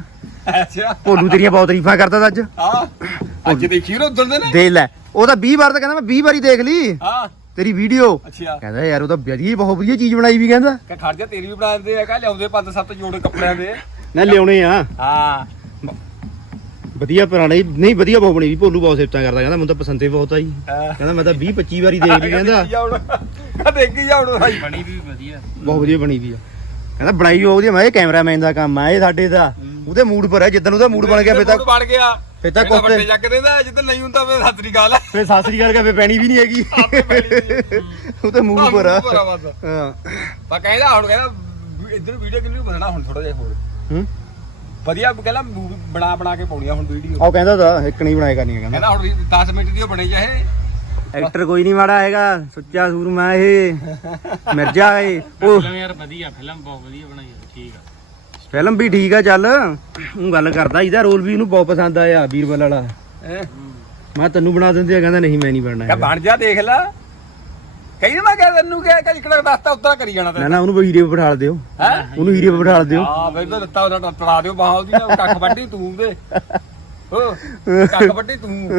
ਅੱਛਾ। ਭੋਲੂ ਤੇਰੀਆਂ ਬਹੁਤ ਤਾਰੀਫਾਂ ਕਰਦਾ ਤਾ ਅੱਜ। ਹਾਂ। ਅੱਜ ਦੇਖੀ ਰੋ ਉਧਰ ਦੇ ਨੇ। ਦੇ ਲੈ ਉਹ ਤਾਂ 20 ਵਾਰ ਤਾਂ ਕਹਿੰਦਾ ਮੈਂ 20 ਵਾਰੀ ਦੇਖ ਲਈ। ਹਾਂ। ਤੇਰੀ ਵੀਡੀਓ। ਅੱਛਾ। ਕਹਿੰਦਾ ਯਾਰ ਉਹ ਤਾਂ ਵਧੀਆ ਬਹੁਤ ਵਧੀਆ ਚੀਜ਼ ਬਣਾਈ ਵੀ ਕਹਿੰਦਾ। ਕਿ ਖੜ ਜਾ ਤੇਰੀ ਵੀ ਬਣਾ ਦਿੰਦੇ ਆ ਕਾ ਲਿਆਉਂਦੇ ਪੰਜ ਸੱਤ ਜੋੜੇ ਕੱਪੜਿਆਂ ਦੇ। ਨਾ ਲਿਆਉਣੇ ਆ। ਹਾਂ। ਵਧੀਆ ਪੁਰਾਣੇ ਨਹੀਂ ਵਧੀਆ ਬਹੁਤ ਬਣੀ ਵੀ ਭੋਲੂ ਬਹੁਤ ਸਿਫਤਾਂ ਕਰਦਾ ਕਹਿੰਦਾ ਮੈਨੂੰ ਤਾਂ ਪਸੰਦੇ ਬਹੁਤ ਆਈ। ਹਾਂ। ਕਹਿੰਦਾ ਮੈਂ ਤਾਂ 20 25 ਵਾਰੀ ਦੇਖ ਲਈ ਕਹਿੰਦਾ। ਕਹਿੰਦਾ ਦੇਖੀ ਜਾਉਣ ਭਾਈ ਬਣੀ ਵੀ ਵਧੀਆ। ਬਹੁਤ ਵਧੀਆ ਬਣੀ ਵੀ ਆ। ਕਹਿੰਦਾ ਬਣਾਈ ਬਹੁਤ ਵਧੀਆ ਮੈਂ ਇਹ ਕੈਮਰਾਮੈਨ ਦਾ ਕੰਮ ਆ ਇਹ ਸਾਡੇ ਦਾ। ਉਹਦੇ ਮੂਡ ਪਰ ਹੈ ਜਿੱਦਣ ਉਹਦਾ ਮੂਡ ਬਣ ਗਿਆ ਫੇ ਤਾਂ ਬਣ ਗਿਆ। ਫੇ ਤਾਂ ਕਹਿੰਦਾ ਕੁੱਤੇ ਵੱਡੇ ਚੱਕ ਦੇਦਾ ਜਿੱਦ ਨਹੀਂ ਹੁੰਦਾ ਫੇ ਸਤਰੀ ਗੱਲ ਫੇ ਸਾਸਰੀ ਗੱਲ ਕੇ ਫੇ ਪੈਣੀ ਵੀ ਨਹੀਂ ਹੈਗੀ। ਆਪੇ ਪੈਣੀ ਉਹ ਤੇ ਮੂਡ ਪਰ ਆ ਬਸ। ਹਾਂ। ਬਾ ਕਹਿੰਦਾ ਹੁਣ ਕਹਿੰਦਾ ਵੀ ਇੱਧਰ ਵੀਡੀਓ ਕਿੰਨੀ ਬਣਾਣਾ ਹੁਣ ਥੋੜਾ ਜਿਹਾ ਹੋਰ। ਹੂੰ? ਵਧੀਆ ਕਹਿੰਦਾ movie ਬਣਾ ਬਣਾ ਕੇ ਪਾਉਣੀ ਆ ਹੁਣ ਵੀਡੀਓ। ਉਹ ਕਹਿੰਦਾ ਤਾਂ ਇੱਕ ਨਹੀਂ ਬਣਾਇਆ ਕਰਨੀ ਕਹਿੰਦਾ ਕਹਿੰਦਾ ਹੁਣ 10 ਮਿੰਟ ਦੀ ਉਹ ਬਣੇ ਚਾਹੇ ਐਕਟਰ ਕੋਈ ਨਹੀਂ ਮਾੜਾ ਹੈਗਾ ਸੁੱਚਾ ਸੂਰਮਾ ਇਹ। ਮਿਰਜ਼ਾ ਇਹ। ਉਹ ਫਿਲਮ ਯਾਰ ਵਧੀਆ ਫਿਲਮ ਬਹੁਤ ਵਧੀਆ ਬਣਾਈ ਆ ਠੀਕ ਆ। ਫਿਲਮ ਵੀ ਠੀਕ ਆ ਚੱਲ। ਉਹ ਗੱਲ ਕਰਦਾ ਇਹਦਾ ਰੋਲ ਵੀ ਇਹਨੂੰ ਬਹੁਤ ਪਸੰਦ ਆਇਆ ਵੀਰਬਲ ਵਾਲਾ। ਹੈਂ? ਮੈਂ ਤੈਨੂੰ ਬਣਾ ਦਿੰਦੇ ਆ ਕਹਿੰਦਾ ਨਹੀਂ ਮੈਂ ਨਹੀਂ ਬਣਨਾ ਹੈਗਾ। ਬਣ ਜਾ ਦੇਖ ਲੈ। ਕਹੀ ਨਾ ਮੈਂ ਕਿਹਾ ਤੈਨੂੰ ਕਿਹਾ ਕਿ ਇਕੜਾ ਦਸਤਾ ਉੱਤਰਾ ਕਰੀ ਜਾਣਾ ਨਾ ਤੇ ਨਾ ਉਹਨੂੰ ਹੀਰੇ 'ਤੇ ਬਿਠਾ ਦਿਓ। ਹੈ? ਉਹਨੂੰ ਹੀਰੇ 'ਤੇ ਬਿਠਾ ਦਿਓ। ਹਾਂ ਫਿਰ ਤਾਂ ਦਿੱਤਾ ਉਹਨਾਂ ਤੜਾ ਦਿਓ ਬਾਹਾਂ ਉਹਦੀ ਨਾ, ਕੱਖ ਵੱਢੀ ਤੂੰ ਦੇ ਹੋ ਕੱਖ ਵੱਢੀ ਤੂੰ।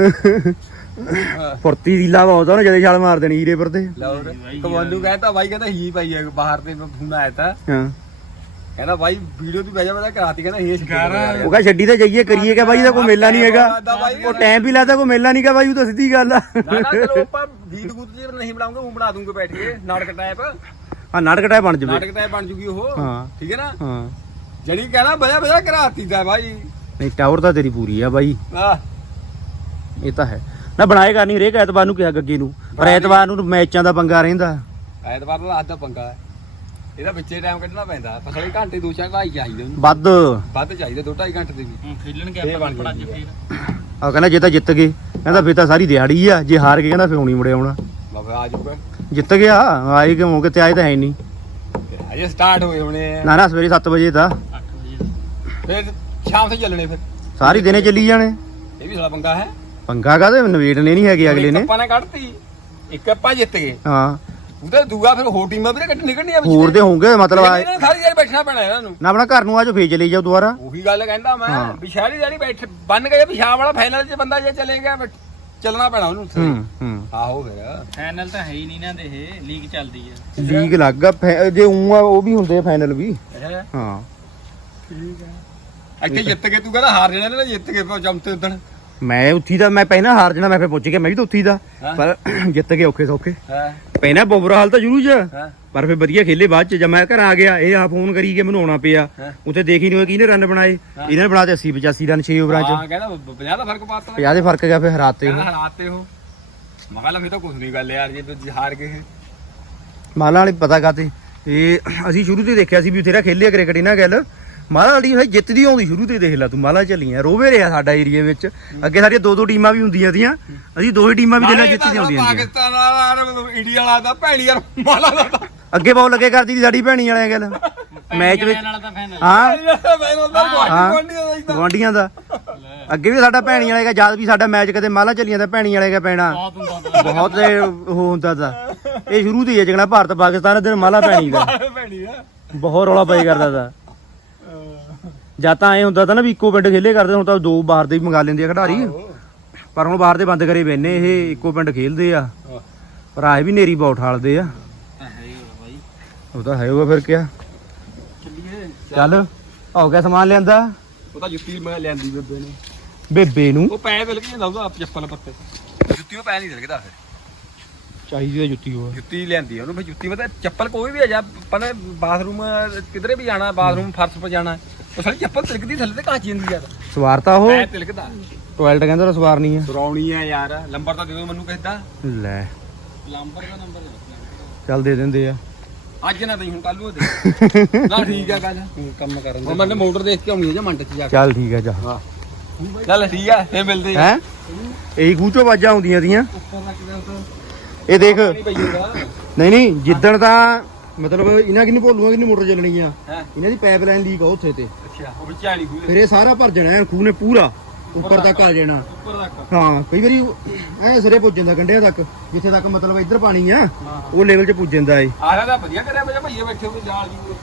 ਹਾਂ, ਫੁਰਤੀ ਰੀਲਾ ਬਹੁਤ ਆ ਉਹਨੇ ਜਦੇ ਛਾਲ ਮਾਰ ਦੇਣੀ ਹੀਰੇ ਪਰ ਤੇ। ਲਓ ਕਮਾਂਡੂ ਕਹਿੰਦਾ ਬਾਈ ਕਹਿੰਦਾ ਹੀ ਪਾਈ ਹੈ ਬਾਹਰ ਤੇ ਫੋਨ ਆਇਆ ਤਾਂ। ਹਾਂ। ਕਹਿੰਦਾ ਬਾਈ ਵੀਡੀਓ ਦੀ ਵਜ੍ਹਾ ਮੈਂ ਕਰਾਤੀ ਕਹਿੰਦਾ ਹੀ ਉਹ ਕਹ ਛੱਡੀ ਤੇ ਜਾਈਏ ਕਰੀਏ ਕਿ ਬਾਈ ਇਹਦਾ ਕੋਈ ਮੇਲਾ ਨਹੀਂ ਹੈਗਾ। ਉਹ ਟਾਈਮ ਵੀ ਲੱਗਦਾ ਕੋਈ ਮੇਲਾ ਨਹੀਂ ਹੈਗਾ ਬਾਈ ਉਹ ਤਾਂ ਸਿੱਧੀ ਗੱਲ ਆ। ਨਾ ਨਾ ਚਲੋ ਆਪਾਂ ਗੀਤ ਗੂਤ ਜੇ ਨਹੀਂ ਬਣਾਉਂਗੇ ਉਹ ਬਣਾ ਦੂੰਗੇ ਬੈਠ ਕੇ ਨਾਟਕ ਟਾਈਪ ਆ ਨਾਟਕ ਟਾਈਪ ਬਣ ਜਵੇ ਨਾਟਕ ਟਾਈਪ ਬਣ ਜੂਗੀ ਉਹ। ਹਾਂ। ਠੀਕ ਹੈ ਨਾ? ਹਾਂ। ਜਣੀ ਕਹਿੰਦਾ ਵਜ੍ਹਾ ਵਜ੍ਹਾ ਕਰਾਤੀ ਦਾ ਬਾਈ। ਨਹੀਂ ਟਾਵਰ ਤਾਂ ਤੇਰੀ ਪੂਰੀ ਆ ਬਾਈ। ਆਹ। ਇਹ ਤਾਂ ਹੈ। ਨਾ ਬਣਾਏ ਕਰਨੀ ਹਰੇਕ ਐਤਵਾਰ ਨੂੰ ਕਿਹਾ ਗੱਗੇ ਨੂੰ। ਪਰ ਐਤਵਾਰ ਨੂੰ ਮੈਚਾਂ ਦਾ ਪੰਗਾ ਰਹਿੰਦਾ। ਐਤਵਾਰ ਦਾ ਅੱਜ ਦਾ ਪੰਗਾ ਹੈ। ਇਹਦਾ ਵਿੱਚੇ ਟਾਈਮ ਕੱਢਣਾ ਪੈਂਦਾ। ਪਸਲੇ ਘੰਟੇ ਦੋ ਚਾਰ ਢਾਈ ਚਾਹੀਦੇ ਉਹਨੂੰ। ਵੱਧ। ਵੱਧ ਚਾਹੀਦੇ ਦੋ ਢਾਈ ਘੰਟੇ ਦੇ ਵੀ ਹੁਣ ਖੇਲਣਗੇ ਇਹ ਆਪਾਂ ਬਣ ਪੜਾ ਚ ਜਾਂਦੀ ਫੇਰ ਆ ਕਹਿੰਦਾ ਜੇ ਤਾਂ ਜਿੱਤ ਗਏ। ਕਹਿੰਦਾ ਫੇਰ ਤਾਂ ਸਾਰੀ ਦਿਹਾੜੀ ਆ। ਜੇ ਹਾਰ ਗਏ ਕਹਿੰਦਾ ਫੇਰ ਹੁਣੀ ਮੁੜੇ ਆਉਣਾ। ਬਾਬਾ ਆ ਜਾਊਗਾ। ਜਿੱਤ ਗਿਆ। ਆਏ ਕਿਉਂ? ਕਿਤੇ ਆਏ ਤਾਂ ਹੈ ਨਹੀਂ ਅਜੇ ਸਟਾਰਟ ਹੋਏ ਹੋਣੇ ਨਾ ਨਾ ਸਵੇਰੇ 7 ਵਜੇ ਤਾਂ। 8 ਵਜੇ। ਫਿਰ ਸ਼ਾਮ ਤੇ ਚੱਲਣੇ ਫਿਰ। ਸਾਰੀ ਦਿਨੇ ਚੱਲੀ ਜਾਣੇ। ਇਹ ਵੀ ਸਾਲਾ ਪੰਗਾ ਹੈ। ਪੰਗਾ ਕਾਦੇ ਨਵੇੜਨੇ ਨਹੀਂ ਹੈਗੇ ਅਗਲੇ ਨੇ। ਆਪਾਂ ਨੇ ਕੱਢਤੀ। ਇੱਕ ਆਪਾਂ ਜਿੱਤ ਗਏ। ਹਾਂ। ਉਹਦਾ ਦੂਆ ਫਿਰ ਹੋਰ ਟੀਮਾਂ ਵੀ ਤਾਂ ਕੱਢ ਨਿਕਲਣੀਆਂ ਵਿੱਚ ਹੋਰ ਦੇ ਹੋਣਗੇ ਮਤਲਬ ਆ- ਇਹਨਾਂ ਨੂੰ ਸਾਰੀ ਦਿਹਾੜੀ ਬੈਠਣਾ ਪੈਣਾ ਇਹਨਾਂ ਨੂੰ। ਨਾ ਆਪਣਾ ਘਰ ਨੂੰ ਆਜੋ ਫੇਰ ਚਲੇ ਜਾਓ ਦੁਬਾਰਾ। ਉਹੀ ਗੱਲ ਕਹਿੰਦਾ ਮੈਂ ਹਾਂ। ਵੀ ਸ਼ਹਿਰੀ ਜਿਹੜੀ ਬੈਠ ਬੰਨ ਗਏ ਵੀ ਸ਼ਾਮ ਵਾਲਾ ਫਾਈਨਲ 'ਚ ਬੰਦਾ ਜੇ ਚਲੇ ਗਿਆ ਬਟ ਚੱਲਣਾ ਪੈਣਾ ਉਹਨੂੰ ਹੂੰ ਹੂੰ। ਆਹੋ ਫਿਰ। ਫਾਈਨਲ ਤਾਂ ਹੈ ਹੀ ਨਹੀਂ ਨਾ ਦੇ ਇਹ ਲੀਗ ਚੱਲਦੀ ਆ। ਲੀਗ ਲੱਗ ਆ ਫੈ- ਜੇ ਉਂ ਆ ਉਹ ਵੀ ਹੁੰਦੇ ਆ ਫਾਈਨਲ ਵੀ। ਹੈ ਹਾਂ। ਇੱਥੇ ਜਿੱਤ ਕੇ ਤੂੰ ਕਹਿੰਦਾ ਹਾਰ ਜਾਣਾ ਨਾ ਜਿੱਤ ਕੇ ਜੰਮਤੇ ਉਦਣ। ਮੈਂ ਉੱਥੀ ਦਾ ਮੈਂ ਪਹਿਲਾਂ ਹਾਰ ਜਾਣਾ ਮੈਂ ਫੇਰ ਪੁੱਛ ਗਿਆ ਮੈਂ ਵੀ ਤਾਂ ਉੱਥੀ ਦਾ। ਪਰ [clears throat] ਜਿੱਤ ਕੇ ਔਖੇ ਸੌਖੇ। ਪਹਿਲਾਂ ਬੋਬਰਾ ਹਾਲ ਤਾਂ ਜ਼ਰੂਰ ਹੈ ਪਰ ਫੇਰ ਵਧੀਆ ਖੇਲੇ ਬਾਅਦ ਚ ਜਦ ਮੈਂ ਘਰ ਆ ਗਿਆ ਇਹ ਆ ਫੋਨ ਕਰੀ ਕੇ ਮੈਨੂੰ ਆਉਣਾ ਪਿਆ। ਉੱਥੇ ਦੇਖ ਹੀ ਨਹੀਂ ਹੋਇਆ ਕਿਹਨੇ ਰਨ ਬਣਾਏ। ਇਹਨਾਂ ਨੇ ਬਣਾਤੇ 80 85 ਰਨ 6 ਓਵਰਾਂ ਚ। ਹਾਂ ਕਹਿੰਦਾ 50 ਦਾ ਫ਼ਰਕ ਪਾਤਾ 50 ਦੇ ਫ਼ਰਕ ਗਿਆ ਫੇਰ ਹਰਾਤੇ ਕਹਿੰਦਾ ਹਰਾਤੇ ਹੋ ਮੈਂ ਕਿਹਾ ਲੈ ਫਿਰ ਤਾਂ ਕੁਝ ਨਹੀਂ ਗੱਲ ਯਾਰ ਜੇ ਹਾਰ ਗਏ ਮਾਲਾ ਵਾਲੇ ਪਤਾ ਕਾਤੇ ਇਹ ਅਸੀਂ ਸ਼ੁਰੂ ਤੋਂ ਦੇਖਿਆ ਸੀ ਵੀ ਤੇਰਾ ਖੇਲਿਆ ਕ੍ਰਿਕਟ ਇਹਨਾਂ ਗੱਲ। ਮਾਲਾ ਵਾਲੀ ਭਾਈ ਜਿੱਤਦੀ ਆਉਂਦੀ ਸ਼ੁਰੂ ਤੋਂ ਦੇਖ ਲੈ ਤੂੰ ਮਾਲਾ ਚੱਲੀਆਂ ਰੋਵੇ ਰਿਹਾ ਸਾਡਾ ਏਰੀਆ ਵਿੱਚ। ਅੱਗੇ ਸਾਡੀਆਂ ਦੋ ਦੋ ਟੀਮਾਂ ਵੀ ਹੁੰਦੀਆਂ ਸੀਆਂ। ਅਸੀਂ ਦੋ ਹੀ ਟੀਮਾਂ ਵੀ ਜਿਹੜਾ ਜਿੱਤਦੀ ਆਉਂਦੀਆਂ ਪਾਕਿਸਤਾਨ ਵਾਲਾ ਇੰਡੀਆ ਵਾਲਾ ਦਾ ਭੈਣੀ ਯਾਰ ਮਾਲਾ ਦਾ ਅੱਗੇ ਬਹੁਤ ਲੱਗੇ ਕਰਦੀ ਸੀ ਸਾਡੀ ਭੈਣੀ ਵਾਲਿਆਂ ਗੱਲ। ਮੈਚ ਵਿੱਚ ਹਾਂ। ਹਾਂ। ਦਾ ਗਵਾਂਡੀਆਂ ਦਾ। ਅੱਗੇ ਵੀ ਸਾਡਾ ਭੈਣੀ ਵਾਲੇ ਦਾ ਜਦ ਵੀ ਸਾਡਾ ਮੈਚ ਕਦੇ ਮਾਲਾ ਚੱਲੀਆਂ ਤਾਂ ਭੈਣੀ ਵਾਲੇ ਦਾ ਪੈਣਾ। ਬਹੁਤ ਹੁੰਦਾ ਬਹੁਤ ਇਹ ਉਹ ਹੁੰਦਾ ਤਾਂ। ਇਹ ਸ਼ੁਰੂ ਤੋਂ ਹੀ ਹੈ ਜਗਣਾ ਭਾਰਤ ਪਾਕਿਸਤਾਨ ਦੇ। ਮਾਲਾ ਭੈਣੀ ਦਾ ਆ। ਬਹੁਤ ਰੌਲਾ ਪਈ ਕਰਦਾ ਤਾ। ਜਾਂ ਤਾਂ ਐ ਹੁੰਦਾ ਤਾਂ ਨਾ ਵੀ ਇੱਕੋ ਪਿੰਡ ਖੇਲੇ ਕਰਦੇ ਹੁਣ ਤਾਂ ਦੋ ਬਾਹਰ ਦੇ ਵੀ ਮੰਗਾ ਲੈਂਦੇ ਆ ਖਿਡਾਰੀ। ਪਰ ਹੁਣ ਬਾਹਰ ਦੇ ਬੰਦ ਕਰੇ ਬੈਨੇ ਇਹ ਇੱਕੋ ਪਿੰਡ ਖੇਲਦੇ ਆ। ਪਰ ਆਏ ਵੀ ਨੇਰੀ ਬਹੁਤ ਠਾਲਦੇ ਆ। ਉਹ ਤਾਂ ਹੈ ਹੋਗਾ ਫਿਰ ਕਿਆ। ਚੱਲੀਏ। ਚੱਲ ਹੋ ਗਿਆ ਸਮਾਨ ਲਿਆਂਦਾ? ਉਹ ਤਾਂ ਜੁੱਤੀ ਮੈਂ ਲਿਆਂਦੀ ਬੇਬੇ ਨੇ। ਬੇਬੇ ਨੂੰ? ਉਹ ਪੈ ਬਿਲ ਕੇ ਜਾਂਦਾ ਉਹਦਾ ਚੱਪਲ ਪੱਤੇ। ਜੁੱਤੀ ਉਹ ਪੈ ਨਹੀਂ ਲੱਗਦਾ ਫਿਰ? ਚਾਹੀਦੀ ਤਾਂ ਜੁੱਤੀ ਹੋਆ ਜੁੱਤੀ ਲਿਆਂਦੀ ਉਹਨੂੰ ਫਿਰ ਜੁੱਤੀ ਮਤਲਬ ਚੱਪਲ ਕੋਈ ਵੀ ਆ ਜਾ ਆਪਾਂ ਨੇ ਬਾਥਰੂਮ ਕਿਧਰੇ ਵੀ ਜਾਣਾ ਬਾਥਰੂਮ ਫਰਸ਼ 'ਤੇ ਜਾਣਾ। ਉਹ ਸਾਡੀ ਚੱਪਲ ਤਿਲਕਦੀ ਥੱਲੇ ਤੇ ਕਾਚ ਜਾਂਦੀ ਯਾਰ ਸਵਾਰਤਾ ਉਹ? ਐ ਤਿਲਕਦਾ। ਟਾਇਲਟ ਕਹਿੰਦਾ ਤਾਂ ਸਵਾਰਨੀ ਆ। ਸਰਾਉਣੀ ਆ ਯਾਰ। ਲੰਬਰ ਤਾਂ ਦੇ ਦਿਓ ਮੈਨੂੰ ਕਿਸੇ ਦਾ ਲੈ। ਲੰਬਰ ਦਾ ਨੰਬਰ ਚੱਲ ਦੇ ਦਿੰਦੇ ਆ। ਅੱਜ ਨਾ ਦਈ ਹੁਣ ਕੱਲ ਨੂੰ ਦੇ। [laughs] ਨਾ ਠੀਕ ਆ ਗੱਲ। ਕੰਮ ਕਰਨ ਹੁਣ ਮੈਂ ਮੋਟਰ ਦੇਖ ਕੇ ਆਉਣੀ ਆ ਜਾਂ ਮੰਡ 'ਚ ਜਾ ਕੇ। ਚੱਲ ਠੀਕ ਆ ਜਾ। ਚੱਲ ਠੀਕ ਆ ਫੇਰ ਮਿਲਦੇ ਆ। ਹੈ? ਇਹੀ ਖੂਚੋ ਵਾਜਾਂ ਆਉਂਦੀਆਂ ਦੀਆਂ ਇਹ ਦੇਖ। ਨਹੀਂ ਪਈਏਗਾ ਨਹੀਂ ਨਹੀਂ ਜਿੱਦਣ ਤਾਂ ਮਤਲਬ ਇਹਨਾਂ ਕਿੰਨੀ ਭੋਲੂਆਂ ਕਿੰਨੀ ਮੋਟਰ ਚੱਲਣੀ ਆ। ਹੈ? ਇਹਨਾਂ ਦੀ ਪਾਈਪਲਾਈਨ ਲੀਕ ਆ ਉੱਥੇ ਤੇ। ਅੱਛਾ ਉਹ ਵਿੱਚ ਆਣੀ ਖੂਹ ਫਿਰ ਇਹ ਸਾਰਾ ਭਰ ਜਾਣਾ ਐਨ ਖੂਹ ਨੇ ਪੂਰਾ ਉੱਪਰ ਤੱਕ? ਆ ਜਾਣਾ। ਉੱਪਰ ਰੱਖ ਹਾਂ ਕਈ ਵਾਰੀ ਐ ਸਿਰੇ ਪੁੱਜ ਜਾਂਦਾ ਕੰਢਿਆਂ ਤੱਕ ਜਿੱਥੇ ਤੱਕ ਮਤਲਬ ਇੱਧਰ ਪਾਣੀ ਆ ਉਹ ਲੈਵਲ 'ਚ ਪੁੱਜ ਜਾਂਦਾ ਏ। ਆ ਰਿਹਾ ਤਾਂ ਵਧੀਆ ਕਰਿਆ ਬਈ ਭਈਏ ਬੈਠੇ ਹੋਏ ਜਾਲ ਜੀ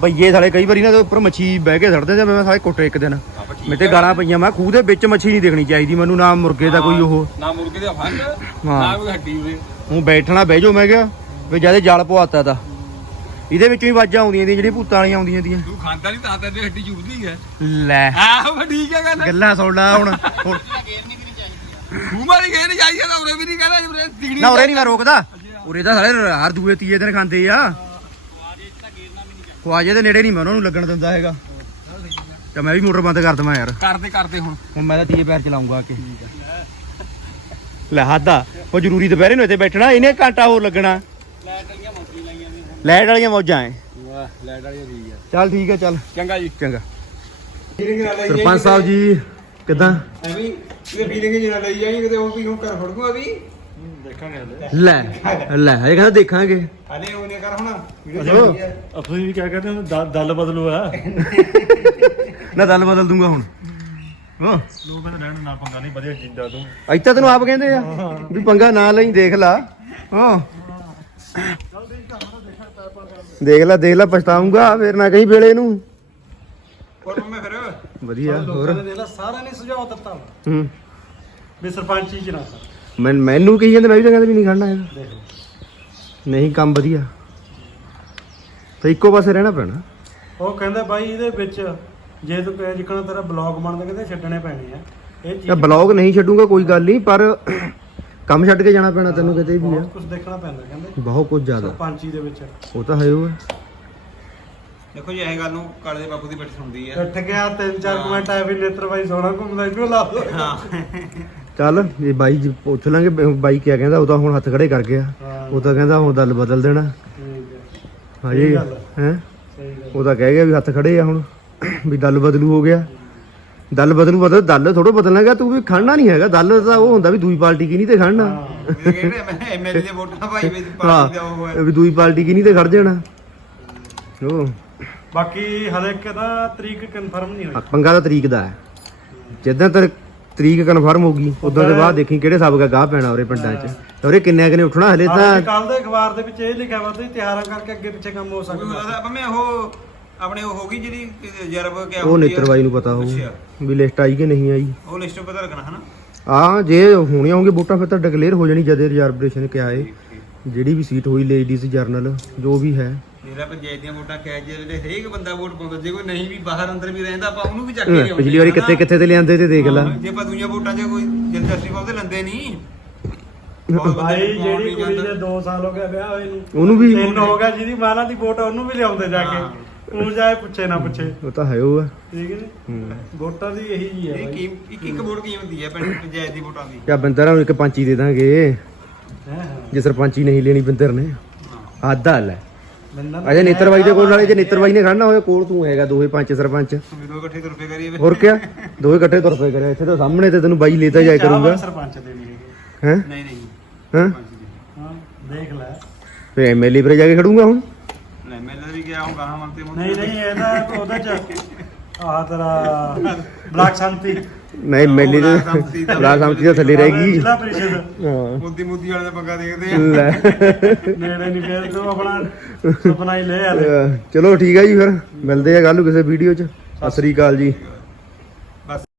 ਬਈਏ ਸਾਲੇ ਕਈ ਵਾਰੀ ਨਾ ਉਹਦੇ ਉੱਪਰ ਮੱਛੀ ਬਹਿ ਕੇ ਸੜਦੇ ਤੇ ਮੈਂ ਸਾਰੇ ਕੁੱਟੇ ਇੱਕ ਦਿਨ। ਆਪਾਂ ਠੀਕ ਮੇਰੇ ਤੇ ਗਾਲਾਂ ਪਈਆਂ ਮੈਂ ਖੂਹ ਦੇ ਵਿੱਚ ਮੱਛੀ ਨਹੀਂ ਦੇਖਣੀ ਚਾਹੀਦੀ ਮੈਨੂੰ ਨਾ ਮੁਰਗੇ ਦਾ ਕੋਈ ਉਹ। ਨਾ ਮੁਰਗੇ ਦੇ ਹਾਂ। ਨਾ ਕੋਈ ਹੱਡੀ ਉਰੇ। ਹੁਣ ਬੈਠਣਾ ਬਹਿ ਜਾਓ ਮੈਂ ਕਿਹਾ ਵੀ ਜ਼ਿਆਦਾ ਜਲ ਪਵਾਤਾ ਤਾਂ ਇਹਦੇ ਵਿੱਚੋਂ ਹੀ ਵਾਜਾਂ ਆਉਂਦੀਆਂ ਦੀਆਂ ਜਿਹੜੀਆਂ ਭੂਤਾਂ ਵਾਲੀਆਂ ਆਉਂਦੀਆਂ ਦੀਆਂ ਤੂੰ ਖਾਂਦਾ ਨਹੀਂ ਤਾਂ ਤੇਰੀ ਹੱਡੀ ਚੁਭਦੀ ਹੈ। ਲੈ। ਆਹ ਠੀਕ ਹੈ ਗੱਲ। ਗੱਲਾਂ ਲਾ ਹੁਣ ਹੁਣ। ਤੂੰ ਮਾਰੀ ਗਏ ਨਹੀਂ ਜਾਈਏ ਤਾਂ ਉਰੇ ਵੀ ਨਹੀਂ ਕਹਿੰਦਾ ਉਰੇ ਤਿਗੜੀ ਨਾ ਉਰੇ ਨਹੀਂ ਮੈਂ ਰੋਕਦਾ। ਉਰੇ ਤਾਂ ਸਾਰੇ ਹਰ ਦੂਏ ਤੀਏ ਦਿਨ ਖਾਂਦੇ ਆ। ਖਵਾਜੇ ਦੇ ਨੇੜੇ ਨਹੀਂ ਮੈਂ ਉਹਨਾਂ ਨੂੰ ਲੱਗਣ ਦਿੰਦਾ ਹੈਗਾ। ਤੇ ਮੈਂ ਵੀ ਮੋਟਰ ਬੰਦ ਕਰ ਦਵਾਂ ਯਾਰ। ਕਰਦੇ ਕਰਦੇ ਹੁਣ। ਹੁਣ ਮੈਂ ਤਾਂ ਤੀਏ ਪੈਰ ਚਲਾਉਂਗਾ ਕਿ। ਲੈ ਹੱਦਾ ਉਹ ਜ਼ਰੂਰੀ ਦੁਪਹਿਰੇ ਨੂੰ ਇੱਥੇ ਬੈਠਣਾ ਇਹਨੇ ਘੰਟਾ ਹੋਰ ਲੱਗਣਾ। ਲਾਈਟ ਵਾਲੀਆਂ ਮੌਜਾਂ ਐ। ਵਾਹ ਲੈਟ ਵਾਲੀ ਠੀਕ ਹੈ ਚੱਲ ਠੀਕ ਹੈ ਚੱਲ। ਚੰਗਾ ਜੀ। ਚੰਗਾ। ਸਰਪੰਚ ਸਾਹਿਬ ਜੀ ਕਿਦਾਂ? ਐਵੇਂ ਇਹ ਫੀਲਿੰਗ ਜੀ ਨਾਲ ਲਈ ਜਾਈ ਕਿਤੇ ਉਹ ਵੀ ਹੁਣ ਕਰ ਫੜੂਗਾ ਵੀ। ਦੇਖਾਂਗੇ ਹਲੇ। ਲੈ ਲੈ ਇਹ ਕਹਿੰਦਾ ਦੇਖਾਂਗੇ। ਹਲੇ ਉਹ ਨਹੀਂ ਕਰ ਹੁਣ ਵੀਡੀਓ ਅਫਸਰ ਵੀ ਕਿਆ ਕਹਿੰਦੇ ਹੁੰਦੇ ਦਲ- ਦਲ ਬਦਲੂ ਆ। ਨਾ ਦਲ ਬਦਲ ਦੂੰਗਾ ਹੁਣ। ਹਾਂ। ਲੋਕ ਕਹਿੰਦੇ ਰਹਿਣ ਨਾ ਪੰਗਾ ਨਹੀਂ ਵਧੀਆ ਜਿੰਦਾ ਤੂੰ। ਇੱਥੇ ਤੈਨੂੰ ਆਪ ਕਹਿੰਦੇ ਆ ਵੀ ਪੰਗਾ ਨਾ ਲਈ ਦੇਖ ਲਾ। ਹਾਂ। ਦੇਖ। ਲੈ ਦੇਖ ਲੈ ਪਛਤਾਉਂਗਾ ਫਿਰ ਨਾ ਕਹੀਂ ਵੇਲੇ ਨੂੰ। ਹੋਰ ਮੈਂ ਫਿਰ? ਵਧੀਆ ਹੋਰ? ਦੇਖ ਸਾਰਾ ਨੇ ਸੁਝਾਅ ਦਿੱਤਾ। ਹੂੰ। ਵੀ ਸਰਪੰਚੀ ਚ ਨਾ ਕਰ ਮੈਂ ਮੈਨੂੰ ਕਹੀ ਜਾਂਦੇ ਮੈਂ ਵੀ ਤਾਂ ਕਹਿੰਦਾ ਵੀ ਨਹੀਂ ਖੜਨਾ ਹੈਗਾ ਨਹੀਂ ਕੰਮ ਵਧੀਆ। ਤੇ ਇੱਕੋ ਪਾਸੇ ਰਹਿਣਾ ਪੈਣਾ। ਉਹ ਕਹਿੰਦਾ ਬਾਈ ਇਹਦੇ ਵਿੱਚ ਜੇ ਤੂੰ ਕਹੇ ਜਿੱਕਣਾ ਤੇਰਾ ਬਲੌਗ ਬਣਦਾ ਕਹਿੰਦੇ ਛੱਡਣੇ ਪੈਣੇ ਆ। ਇਹ ਇਹ ਚੀਜ਼ ਬਲੌਗ ਨਹੀਂ ਛੱਡੂਗਾ ਕੋਈ ਗੱਲ ਨਹੀਂ ਪਰ ਕੰਮ ਛੱਡ ਕੇ ਜਾਣਾ ਪੈਣਾ ਤੈਨੂੰ ਕਿਤੇ ਵੀ ਆ। ਬਹੁਤ ਕੁਝ ਦੇਖਣਾ ਪੈਂਦਾ ਕਹਿੰਦੇ। ਬਹੁਤ ਕੁਝ ਜ਼ਿਆਦਾ। ਸਰਪੰਚੀ ਦੇ ਵਿੱਚ। ਉਹ ਤਾਂ ਹੈ ਉਹ। ਦੇਖੋ ਜੀ ਇਹ ਗੱਲ ਨੂੰ ਕਾਲੇ ਦੇ ਬਾਪੂ ਦੀ ਬੈਠ ਸੁਣਦੀ ਹੈ ਉੱਠ ਗਿਆ ਤਿੰਨ ਚਾਰ ਕਮੈਂਟ ਆਏ ਵੀ ਨੇਤਰ ਬਾਈ ਸੋਹਣਾ ਘੁੰਮਦਾ ਇਹਨੂੰ ਲਾ ਦੋ। ਹਾਂ। ਚੱਲ ਇਹ ਬਾਈ ਜੀ ਪੁੱਛ ਲਾਂਗੇ ਬ- ਬਾਈ ਕਿਆ ਕਹਿੰਦਾ ਉਹ ਤਾਂ ਹੁਣ ਹੱਥ ਖੜੇ ਕਰ ਗਿਆ। ਹਾਂ। ਉਹ ਤਾਂ ਕਹਿੰਦਾ ਹੁਣ ਦਲ ਬਦਲ ਦੇਣਾ। ਠੀਕ ਹੈ ਹਾਂਜੀ ਸਹੀ ਗੱਲ ਹੈ। ਹੈ? ਸਹੀ ਗੱਲ ਉਹ ਤਾਂ ਕਹਿ ਗਿਆ ਵੀ ਹੱਥ ਖੜੇ ਆ ਹੁਣ ਵੀ ਦਲ ਬਦਲੂ ਹੋ ਗਿਆ। ਦਲ ਬਦਲੂ ਬਦਲ ਦਲ ਥੋੜਾ ਬਦਲਣਾ ਹੈਗਾ ਤੂੰ ਵੀ ਖੜਨਾ ਨਹੀਂ ਹੈਗਾ। ਦਲ ਤਾਂ ਉਹ ਹੁੰਦਾ ਵੀ ਦੂਈ ਪਾਰਟੀ ਕੀ ਨਹੀਂ ਤੇ ਖੜਨਾ। ਮੇਰੇ ਕਹਿੰਦੇ ਮੈਂ ਐਮਐਲਏ ਦੇ ਵੋਟਾਂ ਭਾਈ ਵੀ ਪਾਰਟੀ ਦਾ ਉਹ ਹੈ। ਹਾਂ ਵੀ ਦੂਈ ਪਾਰਟੀ ਕੀ ਨਹੀਂ ਤੇ ਖੜ ਜਾਣਾ। ਉਹ ਬਾਕੀ ਹਲੇ ਦਾ ਤਰੀਕ ਕਨਫਰਮ ਨਹੀਂ ਹੋਈ। ਪੰਗਾ ਦਾ ਤਰੀਕ ਦਾ ਹੈ। ਜਿੱਦਾਂ ਤੇਰ ਤਰੀਕ ਕਨਫਰਮ ਹੋਗੀ ਉਦੋਂ ਦੇ ਬਾਅਦ ਦੇਖੀ ਕਿਹੜੇ ਹਿਸਾਬ ਦਾ ਗਾਹ ਪੈਣਾ ਉਰੇ ਪਿੰਡਾਂ 'ਚ। ਉਰੇ ਕਿੰਨੇ ਕਿੰਨੇ ਉੱਠਣਾ ਹਲੇ ਤਾਂ ਕੱਲ ਦੇ ਅਖਬਾਰ ਦੇ ਵਿੱਚ ਇਹ ਲਿਖਿਆ ਵਾ ਤੇ ਤਿਹਾਰਾਂ ਕਰਕੇ ਅੱਗੇ ਪਿੱਛੇ ਕੰਮ ਹੋ ਕੋਈ ਸਕਦਾ। ਉਹਦਾ ਆਪਾਂ ਮੈਂ ਉਹ ਆਪਣੇ ਉਹ ਹੋ ਗਈ ਜਿਹੜੀ ਰਿਜ਼ਰਵ ਕਿਆ ਉਹ ਨੇਤਰ? ਬਾਈ ਨੂੰ ਪਤਾ ਹੋਊ। ਅੱਛਾ। ਵੀ ਲਿਸਟ ਆਈ ਕਿ ਨਹੀਂ ਆਈ? ਉਹ ਲਿਸਟ ਪਤਾ ਰੱਖਣਾ ਹਨਾ? ਆ ਜੇ ਹੋਣੀਆਂ ਹੋਣਗੇ ਵੋਟਾਂ ਫਿਰ ਤਾਂ ਡਿਕਲੇਅਰ ਹੋ ਜਾਣੀ ਜਦੇ ਰਿਜ਼ਰਵੇਸ਼ਨ ਕਿਆ ਏ। ਜਿਹੜੀ ਵੀ ਸੀਟ ਹੋਈ ਲੇਡੀਜ਼ ਜਰਨਲ ਜੋ ਵੀ ਹੈ। ਮੇਰਾ ਪੰਚਾਇਤ ਦੀਆਂ ਵੋਟਾਂ ਕਹਿ ਜਿਹੜੇ ਹਰੇਕ ਬੰਦਾ ਵੋਟ ਪਾਉਂਦਾ ਜੇ ਕੋਈ ਨਹੀਂ ਵੀ ਬਾਹਰ ਅੰਦਰ ਵੀ ਰਹਿੰਦਾ ਆਪਾਂ ਉਹਨੂੰ ਵੀ ਚੱਕ ਕੇ ਲਿਆਉਂਦੇ ਪਿਛਲੀ ਵਾਰੀ। ਕਿੱਥੇ ਕਿੱਥੇ ਤੇ ਲਿਆਂਦੇ ਤੇ ਦੇਖ ਲਾ। ਜੇ ਆਪਾਂ ਦੂਜੀਆਂ ਵੋਟਾਂ 'ਚ ਕੋਈ ਦਿਲਚਸਪੀ ਪਾਉਂਦੇ ਲੈਂਦੇ ਨਹੀਂ ਭਾਈ ਜਿਹੜੀ ਕੁੜੀ। ਦੇ 2 ਸਾਲ ਹੋ ਗਏ ਵਿਆਹ ਹੋਏ ਨੂੰ ਉਹਨੂੰ ਵੀ ਤਿੰਨ ਹੋ ਗਿਆ ਜਿਹਦੀ ਮਾਲਾ ਦੀ ਵੋਟ ਉਹਨੂੰ ਵੀ ਲਿਆਉਂਦੇ ਜਾ ਕੇ। ਉਹ ਜਾਏ ਪੁੱਛੇ ਨਾ ਪੁੱਛੇ। ਉਹ ਤਾਂ ਹੈ ਉਹ ਆ। ਠੀਕ ਹੈ ਨੀ? ਹੂੰ। ਵੋਟਾਂ ਦੀ ਇਹੀ ਜੀ ਹੈ ਇਹ ਕੀ ਇੱਕ ਇੱਕ ਵੋਟ ਕੀ ਹੁੰਦੀ ਹੈ ਪਿੰਡ ਪੰਚਾਇਤ ਦੀ ਵੋਟਾਂ ਦੀ। ਕਿਆ ਬਿੰਦਰ ਨੂੰ ਇੱਕ ਪੰਚੀ ਦੇ ਦਾਂਗੇ? ਹਾਂ ਹਾਂ। ਜੇ ਸਰਪੰਚੀ ਨਹੀਂ ਲੈਣੀ ਬਿੰਦਰ ਨੇ। ਆਦਾ ਲੈ ਬੰਦਾ ਅਜੇ ਨੇਤਰ ਬਾਈ ਦੇ ਕੋਲ ਨਾਲੇ ਜੇ ਨੇਤਰ ਬਾਈ ਨੇ ਖੜਨਾ ਹੋਇਆ ਕੋਲ ਤੂੰ ਹੈਗਾ ਦੋਵੇਂ ਪੰਚ ਸਰਪੰਚ। ਵੀ ਦੋ ਇਕੱਠੇ ਤੁਰ ਪਏ ਕਰੀਏ ਫਿਰ। ਹੋਰ ਕਿਆ? ਦੋਵੇਂ ਇਕੱਠੇ ਤੁਰ ਪਏ ਕਰਿਆ। ਇੱਥੇ ਤਾਂ ਸਾਹਮਣੇ ਤੇ ਤੈਨੂੰ ਬਾਈ ਲੈਤਾ ਜਾਇਆ ਕਰੂਗਾ। ਸਰਪੰਚ ਦੇਣੀ ਹੈਗੀ। ਹੈ? ਨਹੀਂ ਨਹੀਂ। ਹਾਂ? ਦੀ ਦੇਖ ਲੈ। ਫੇ ਐਮਐਲਏ ਪਰ ਜਾ ਕੇ ਖੜੂਗਾ ਹੁਣ। ਵੀ ਗਿਆ ਹਾਂ ਗਾਹਾਂ ਮੰਤੇ ਨਹੀਂ ਨਹੀਂ ਇਹਦਾ ਉਹਦੇ ਚ ਆ ਤੇਰਾ ਬਲਾਕ ਸ਼ਾਂਤੀ ਨਹੀਂ ਦੇ ਦਾ- ਬਲਾਕ ਸੰਮਤੀ ਤਾਂ ਥੱਲੇ ਰਹੇਗੀ ਜ਼ਿਲ੍ਹਾ ਪ੍ਰੀਸ਼ਦ। ਹਾਂ। ਮੋਦੀ ਮੋਦੀ ਵਾਲੇ ਦਾ ਪੰਗਾ ਦੇਖਦੇ ਆ। ਲੈ। ਨੇੜੇ ਨਹੀਂ ਫੇਰ ਤੂੰ ਆਪਣਾ ਸੁਪਨਾ ਹੀ ਲੈ ਆ। ਅਹ ਚਲੋ ਠੀਕ ਹੈ ਜੀ ਫਿਰ। ਮਿਲਦੇ ਆ ਕੱਲ ਨੂੰ ਕਿਸੇ ਵੀਡੀਓ 'ਚ। ਸਤਿ ਸ੍ਰੀ ਅਕਾਲ ਜੀ।